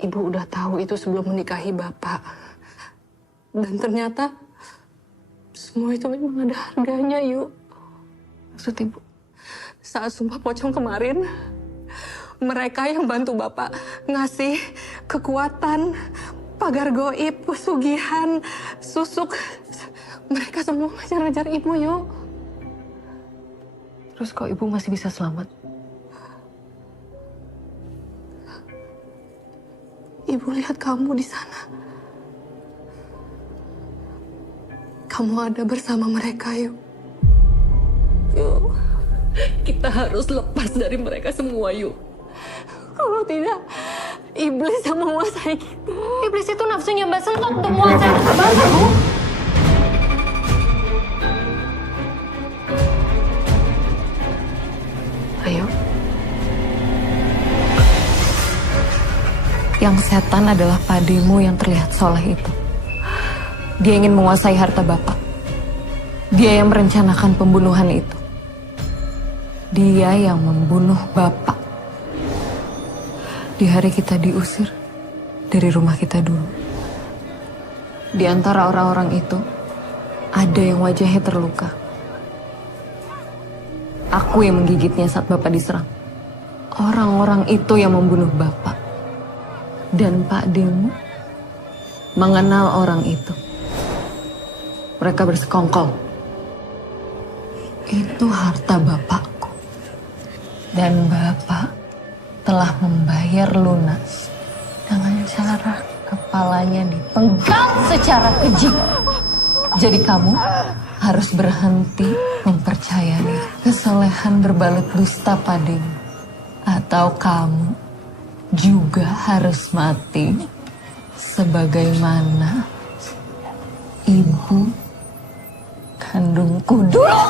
Ibu udah tahu itu sebelum menikahi Bapak. Dan ternyata semua itu memang ada harganya, yuk. Maksud Ibu? Saat sumpah pocong kemarin, mereka yang bantu Bapak ngasih kekuatan, pagar goib, pesugihan, susuk. Mereka semua ngejar-ngejar Ibu, yuk. Terus kok Ibu masih bisa selamat? Ibu lihat kamu di sana. Kamu ada bersama mereka, yuk. Yuk, kita harus lepas dari mereka semua, yuk. Kalau tidak, iblis yang menguasai kita. Iblis itu nafsunya Mbak Sentot untuk menguasai Bapak, Bu. Ayo. Yang setan adalah padimu yang terlihat soleh itu. Dia ingin menguasai harta Bapak. Dia yang merencanakan pembunuhan itu. Dia yang membunuh Bapak. Di hari kita diusir dari rumah kita dulu. Di antara orang-orang itu, ada yang wajahnya terluka. Aku yang menggigitnya saat Bapak diserang. Orang-orang itu yang membunuh Bapak. Dan Pak Demu mengenal orang itu. Mereka bersekongkol. Itu harta Bapakku. Dan Bapak telah membayar lunas dengan cara kepalanya dipenggal secara keji. Jadi kamu harus berhenti mempercayai kesolehan berbalut dusta padamu. Atau kamu juga harus mati sebagaimana ibu kandungku dulu.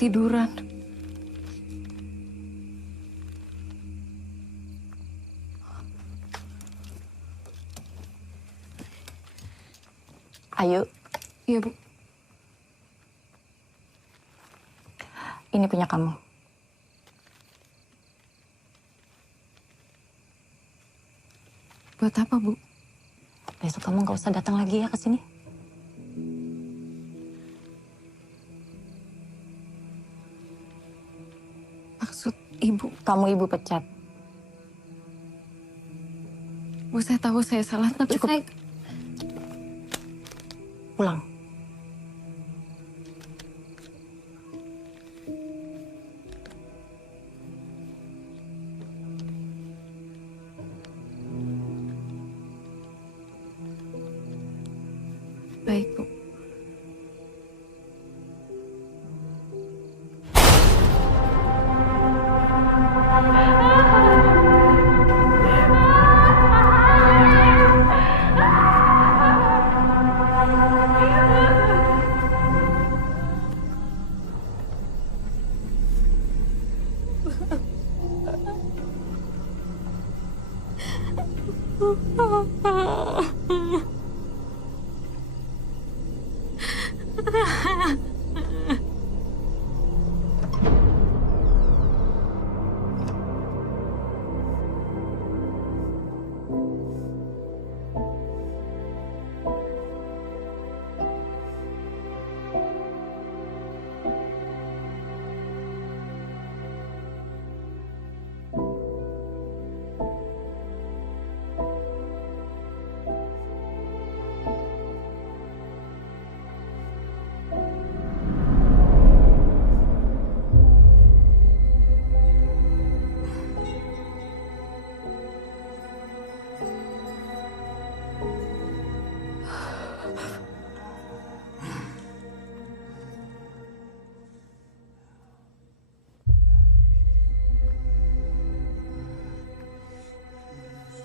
ketiduran. Ayu. Iya, Bu. Ini punya kamu. Buat apa, Bu? Besok kamu nggak usah datang lagi ya ke sini. Maksud Ibu? Kamu Ibu pecat. Bu, saya tahu saya salah, tapi Cukup. saya... Pulang. Baik, Bu.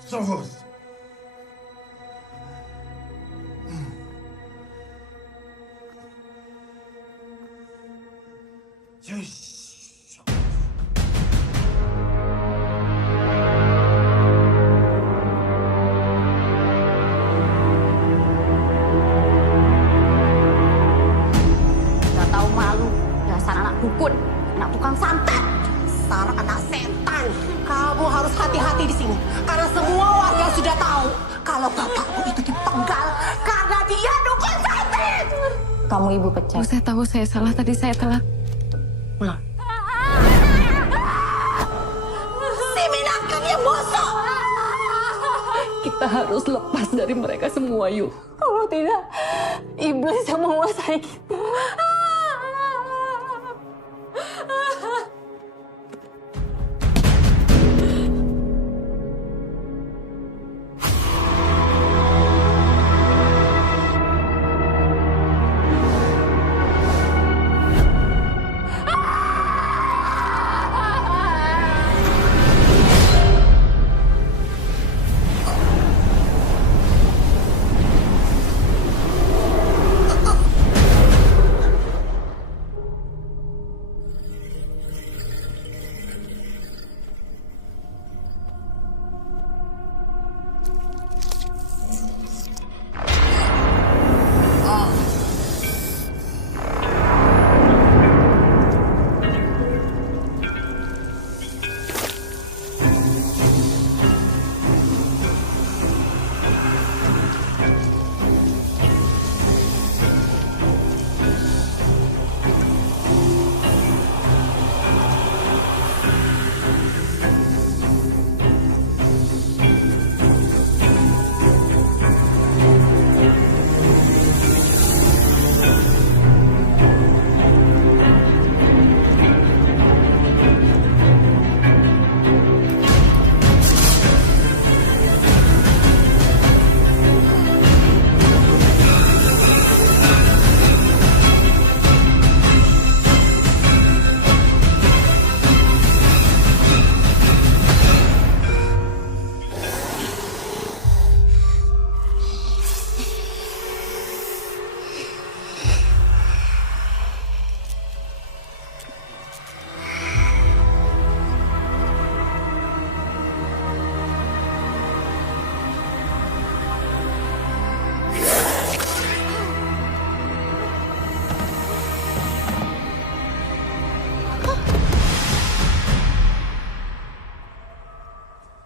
Terus. Gak tahu malu. Dasar anak dukun. Anak tukang santet. Dasar anak setan. Kamu harus hati-hati di sini. Karena semua warga sudah tahu kalau bapakmu itu dipenggal karena dia dukun santet. Kamu Ibu pecat. Bu, saya tahu saya salah, tadi saya telat. Pulang. Si Minakan yang bosok. Kita harus lepas dari mereka semua, yuk. Kalau tidak, iblis yang menguasai kita.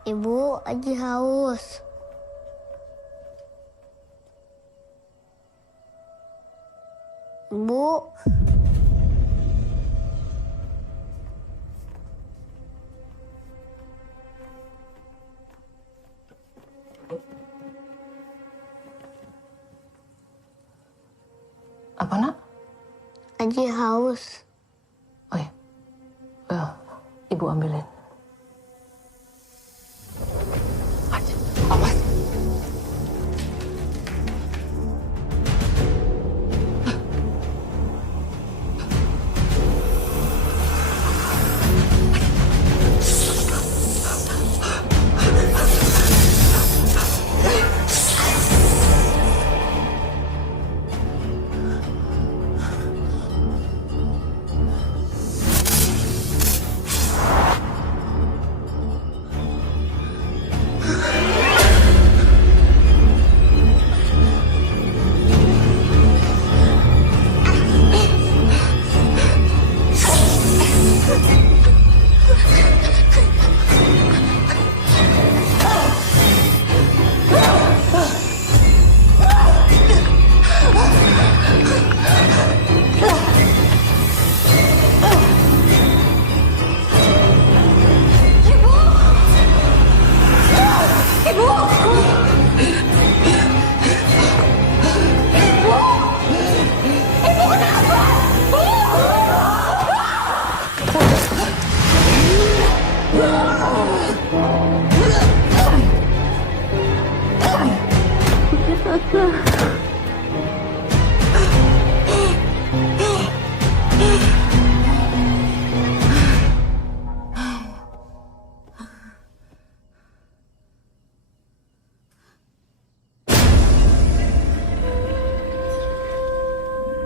Ibu, Aji haus. Ibu. Apa, Nak? Aji haus. Oh ya. Ibu ambilin. Awas.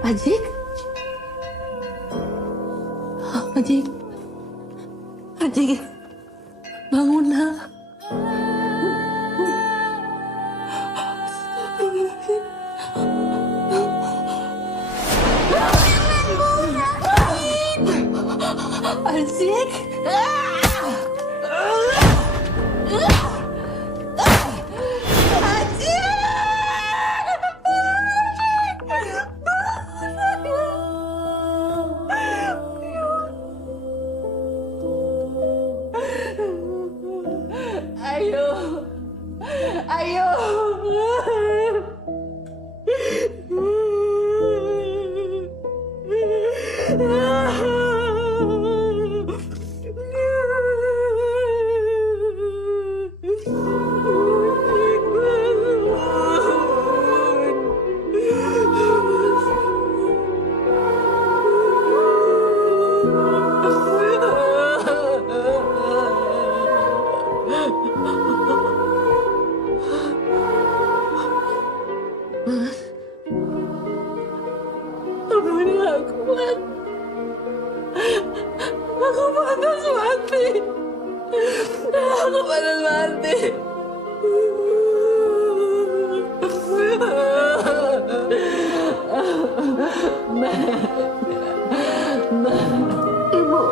Ajik? Ajik? Ajik? Bangun, Nak. Ajik? Ayo. Ayo. Aku panas mati. Aku panas mati. Ibu.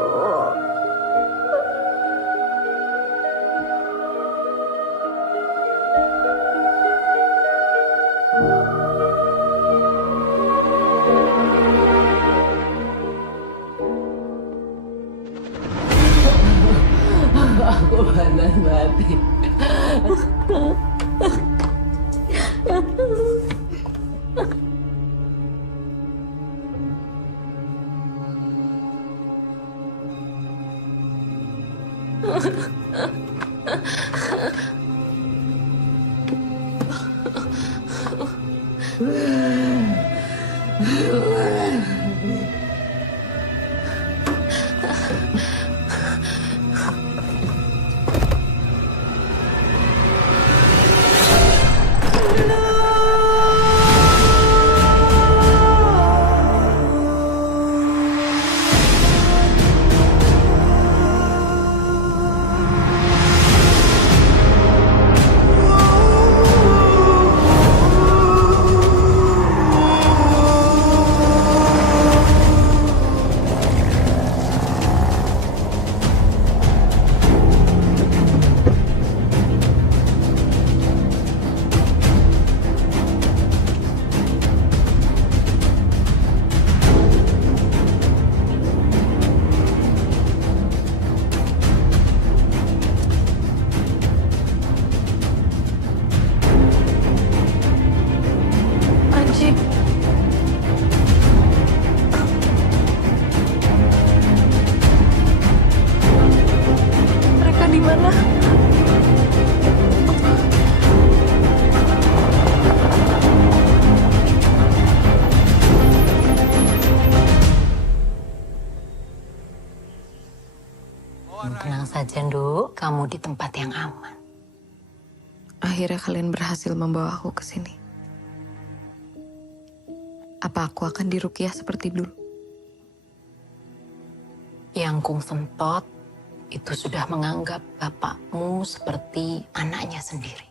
Aku panas mati. Tenang saja, Nduk. Kamu di tempat yang aman. Akhirnya kalian berhasil membawa aku ke sini. Apa aku akan diruqyah seperti dulu? Yang Kung Sentot itu sudah menganggap bapakmu seperti anaknya sendiri.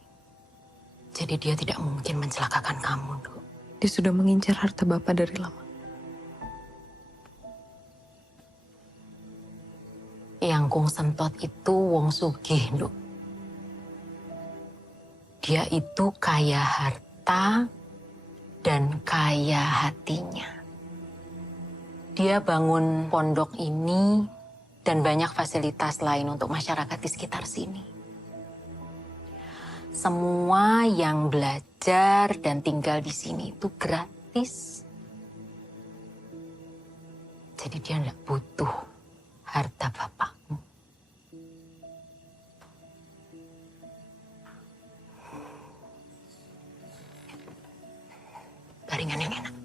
Jadi dia tidak mungkin mencelakakan kamu, Nduk. Dia sudah mengincar harta bapak dari lama. Yang Kung Sentot itu wong sugih, Nduk. Dia itu kaya harta dan kaya hatinya. Dia bangun pondok ini dan banyak fasilitas lain untuk masyarakat di sekitar sini. Semua yang belajar dan tinggal di sini itu gratis. Jadi dia tidak butuh harta bapakmu. Baringan yang enak.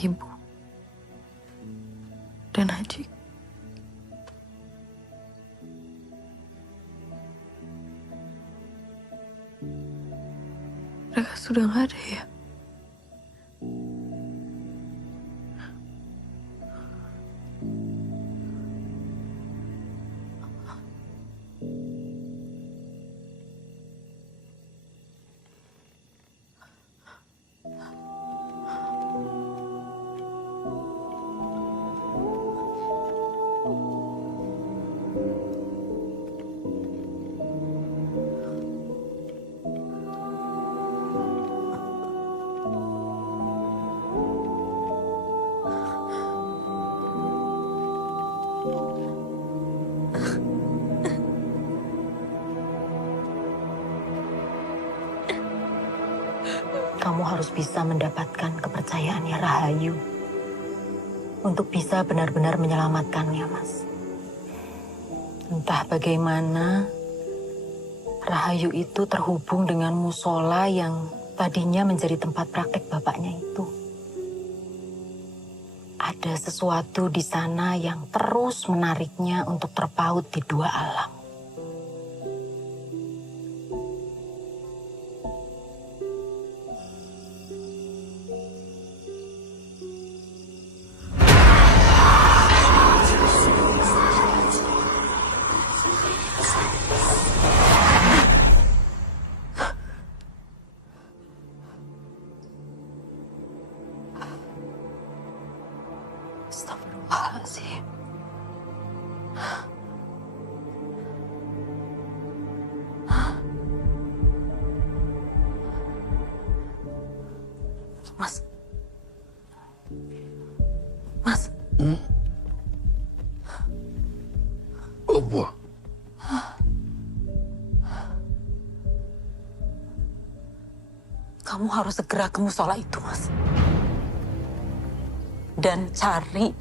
Ibu dan Haji. Mereka sudah nggak ada ya? Kamu harus bisa mendapatkan kepercayaannya Rahayu untuk bisa benar-benar menyelamatkannya, Mas. Entah bagaimana, Rahayu itu terhubung dengan musola yang tadinya menjadi tempat praktek bapaknya itu. Ada sesuatu di sana yang terus menariknya untuk terpaut di dua alam. Astagfirullahaladzim. Mas. Mas. Apa? Kamu harus segera ke musola itu, Mas. Dan cari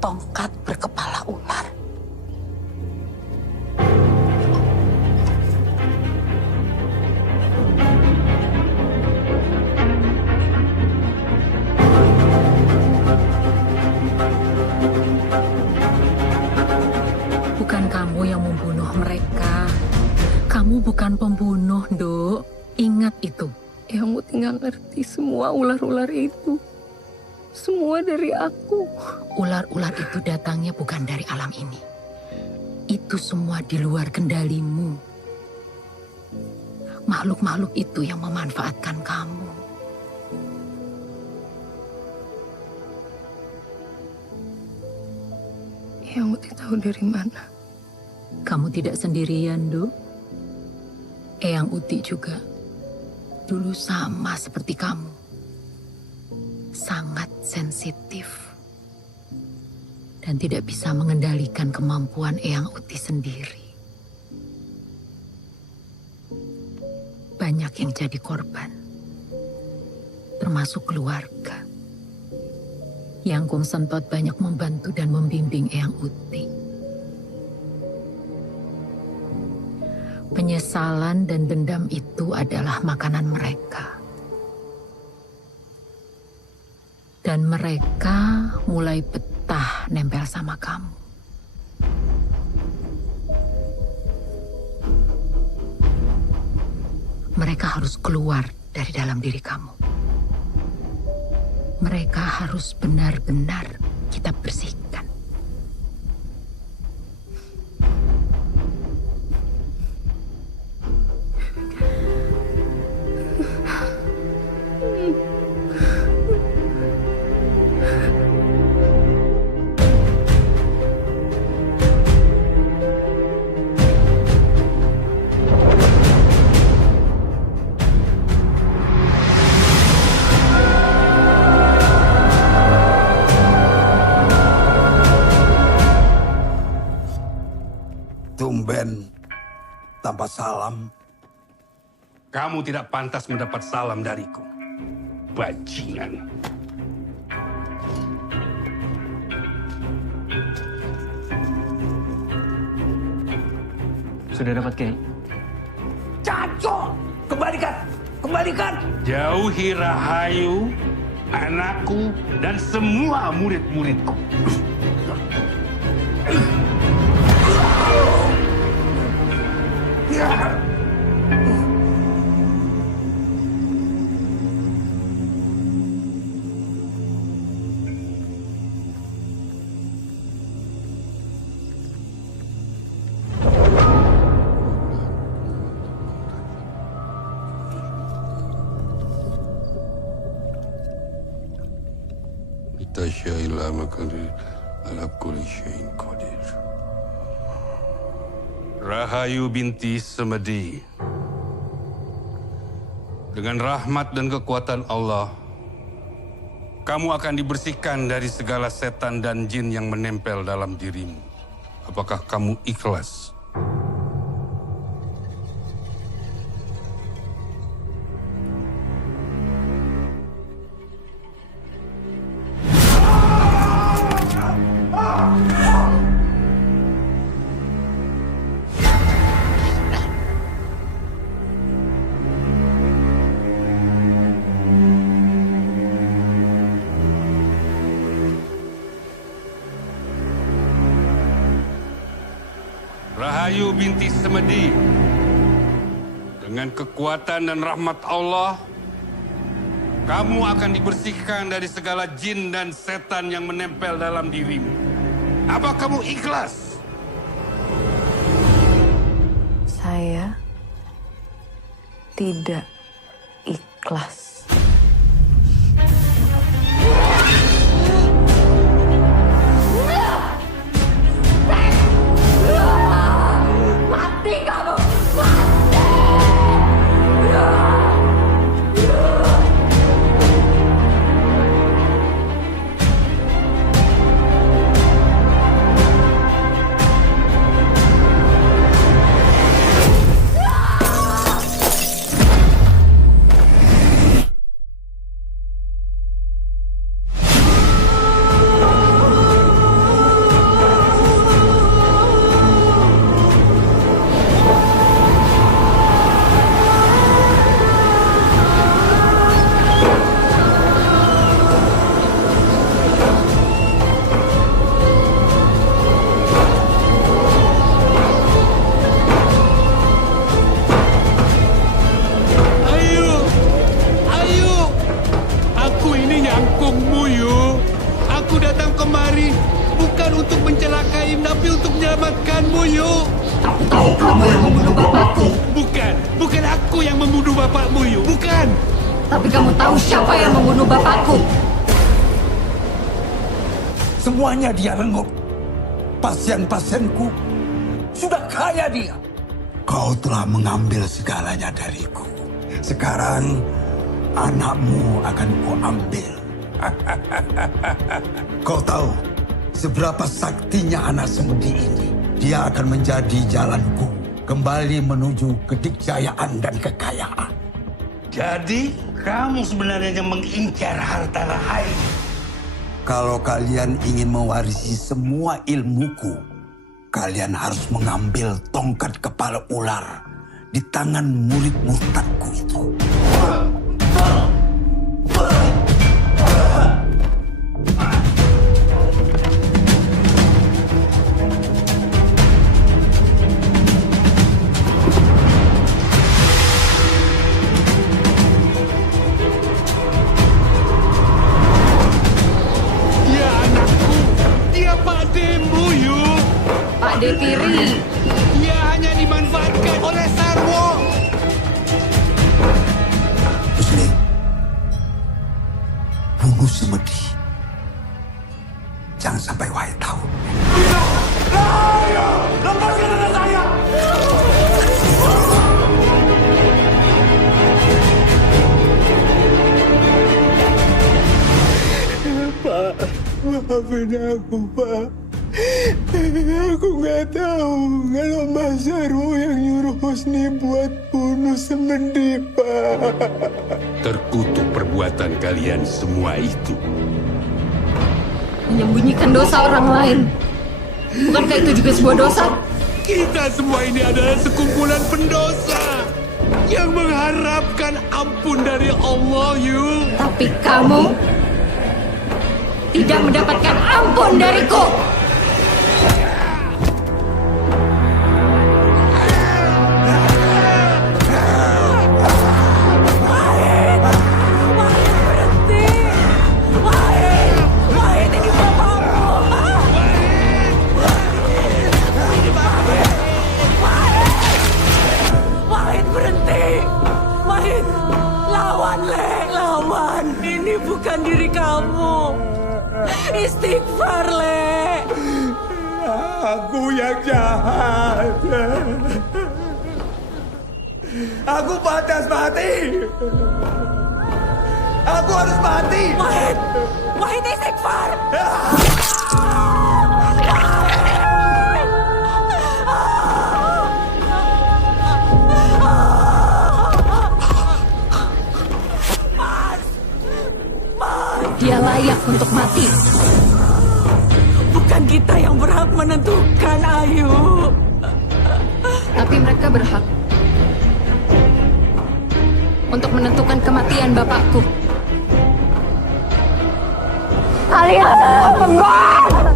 tongkat berkepala ular. Bukan kamu yang membunuh mereka. Kamu bukan pembunuh, Nduk. Ingat itu. Yang Muti nggak ngerti semua ular-ular itu. Semua dari aku. Ular-ular itu datangnya bukan dari alam ini. Itu semua di luar kendalimu. Makhluk-makhluk itu yang memanfaatkan kamu. Yang Muti tahu dari mana? Kamu tidak sendirian, Nduk. Eyang Uti juga dulu sama seperti kamu. Sangat sensitif. Dan tidak bisa mengendalikan kemampuan Eyang Uti sendiri. Banyak yang jadi korban. Termasuk keluarga. Yang Kung Sentot banyak membantu dan membimbing Ketakutan dan dendam itu adalah makanan mereka. Dan mereka mulai betah nempel sama kamu. Mereka harus keluar dari dalam diri kamu. Mereka harus benar-benar kita bersihkan. Tumben tanpa salam. Kamu tidak pantas mendapat salam dariku. Bajingan. Sudah dapat, Kiai? Caco! Kembalikan! Kembalikan! Jauhi Rahayu, anakku, dan semua murid-muridku. Tasyaila makali ala kulli syai'in qadir. Rahayu binti Semedi, dengan rahmat dan kekuatan Allah, kamu akan dibersihkan dari segala setan dan jin yang menempel dalam dirimu. Apakah kamu ikhlas? Rahayu binti Semedi, dengan kekuatan dan rahmat Allah, kamu akan dibersihkan dari segala jin dan setan yang menempel dalam dirimu. Apa kamu ikhlas? Saya tidak ikhlas. Mati kamu! menyelamatkanmu, Yu. Aku tahu kamu yang membunuh bapakku. Bukan aku yang membunuh bapakmu, Yu. Bukan. Tapi kamu tahu siapa yang membunuh bapakku? Semuanya dia renggut. Pasien-pasienku sudah kaya dia. Kau telah mengambil segalanya dariku. Sekarang anakmu akan kuambil. Kau tahu seberapa saktinya anak semedi ini. Dia akan menjadi jalanku kembali menuju kedikjayaan dan kekayaan. Jadi kamu sebenarnya mengincar harta Rahayu. Kalau kalian ingin mewarisi semua ilmuku, kalian harus mengambil tongkat kepala ular di tangan murid murtadku itu. Dia anakku. Dia Pak Demu, Yuk. Pak Depiri. Dia hanya dimanfaatkan oleh Sarwo. Muslim, bunuh Semedi. Jangan sampai Wahid tahu. Ayo, lepaskan anak saya! Pak, maafin aku, Pak. Aku nggak tahu kalau Mas Sarwo yang nyuruh Husni buat bunuh Semedi, Pak. Terkutuk perbuatan kalian semua itu. Menyembunyikan dosa orang lain. Bukankah itu juga sebuah dosa? Kita semua ini adalah sekumpulan pendosa yang mengharapkan ampun dari Allah, Yuk. Tapi kamu tidak mendapatkan ampun dariku. Wahid, berhenti! Wahid, lawan, Le! Lawan! Ini bukan diri kamu! Istighfar, Le! Aku yang jahat. Aku pantas mati. Aku harus mati. Wahid! Wahid, istighfar! Dia layak untuk mati. Bukan kita yang berhak menentukan, Ayu. Tapi mereka berhak untuk menentukan kematian bapakku. Kalian pembuat!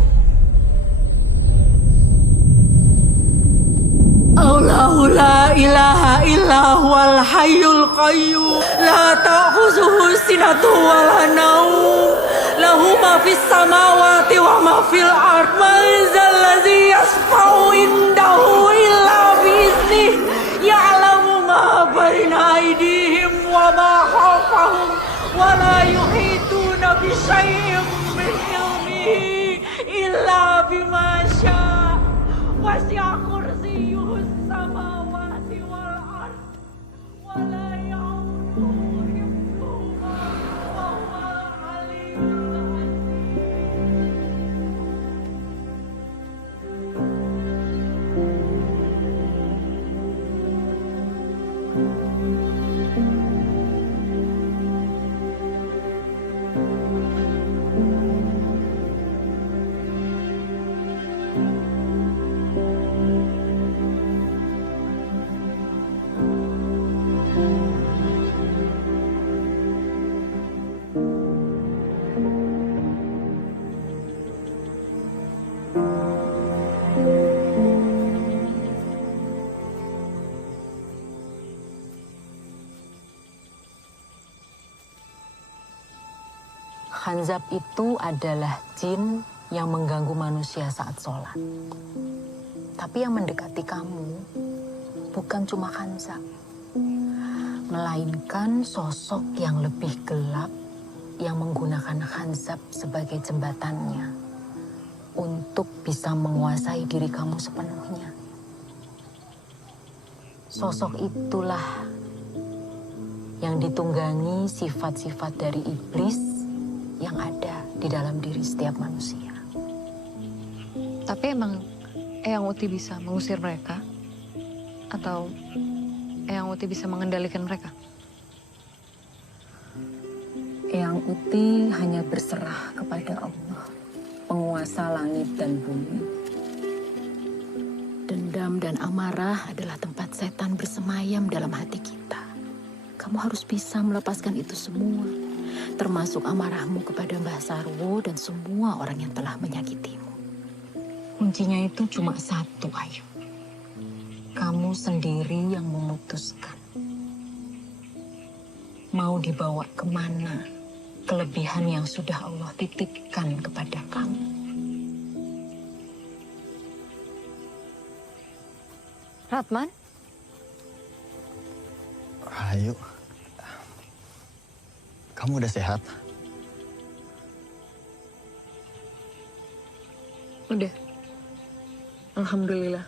Allahu la ilaha illa huwal hayyul qayyum la ta'khuzuhu sinatun wa la naum lahu ma fis samawati wa ma fil ard man zal ladzi yashfa'u indahu illa bi idznih ya'lamu ma baina aydihim wa ma khalfahum wa la yuhituna bi syai'in min ilmihi illa bima syaa wasi'a kursiyyuhu samawati wal ard wa la ya'uduhu hifdhuhuma wa huwal aliyyul Khanzab itu adalah jin yang mengganggu manusia saat sholat. Tapi yang mendekati kamu bukan cuma Khanzab, melainkan sosok yang lebih gelap yang menggunakan Khanzab sebagai jembatannya untuk bisa menguasai diri kamu sepenuhnya. Sosok itulah yang ditunggangi sifat-sifat dari iblis yang ada di dalam diri setiap manusia. Tapi emang Eyang Uti bisa mengusir mereka? Atau Eyang Uti bisa mengendalikan mereka? Eyang Uti hanya berserah kepada Allah, penguasa langit dan bumi. Dendam dendam dan amarah adalah tempat setan bersemayam dalam hati kita. Kamu harus bisa melepaskan itu semua, termasuk amarahmu kepada Mbah Sarwo dan semua orang yang telah menyakitimu. Kuncinya itu cuma satu, Ayu. Kamu sendiri yang memutuskan. Mau dibawa kemana kelebihan yang sudah Allah titipkan kepada kamu. Ratman? Ayu, kamu udah sehat? Udah. Alhamdulillah.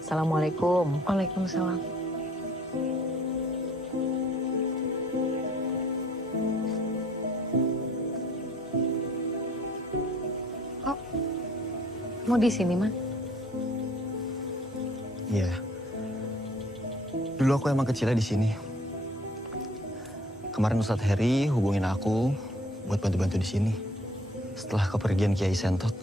Assalamualaikum. Waalaikumsalam. Oh, mau di sini, Man? Iya. Dulu aku emang kecilnya di sini. Kemarin Ustadz Heri hubungin aku buat bantu-bantu di sini. Setelah kepergian Kiai Sentot.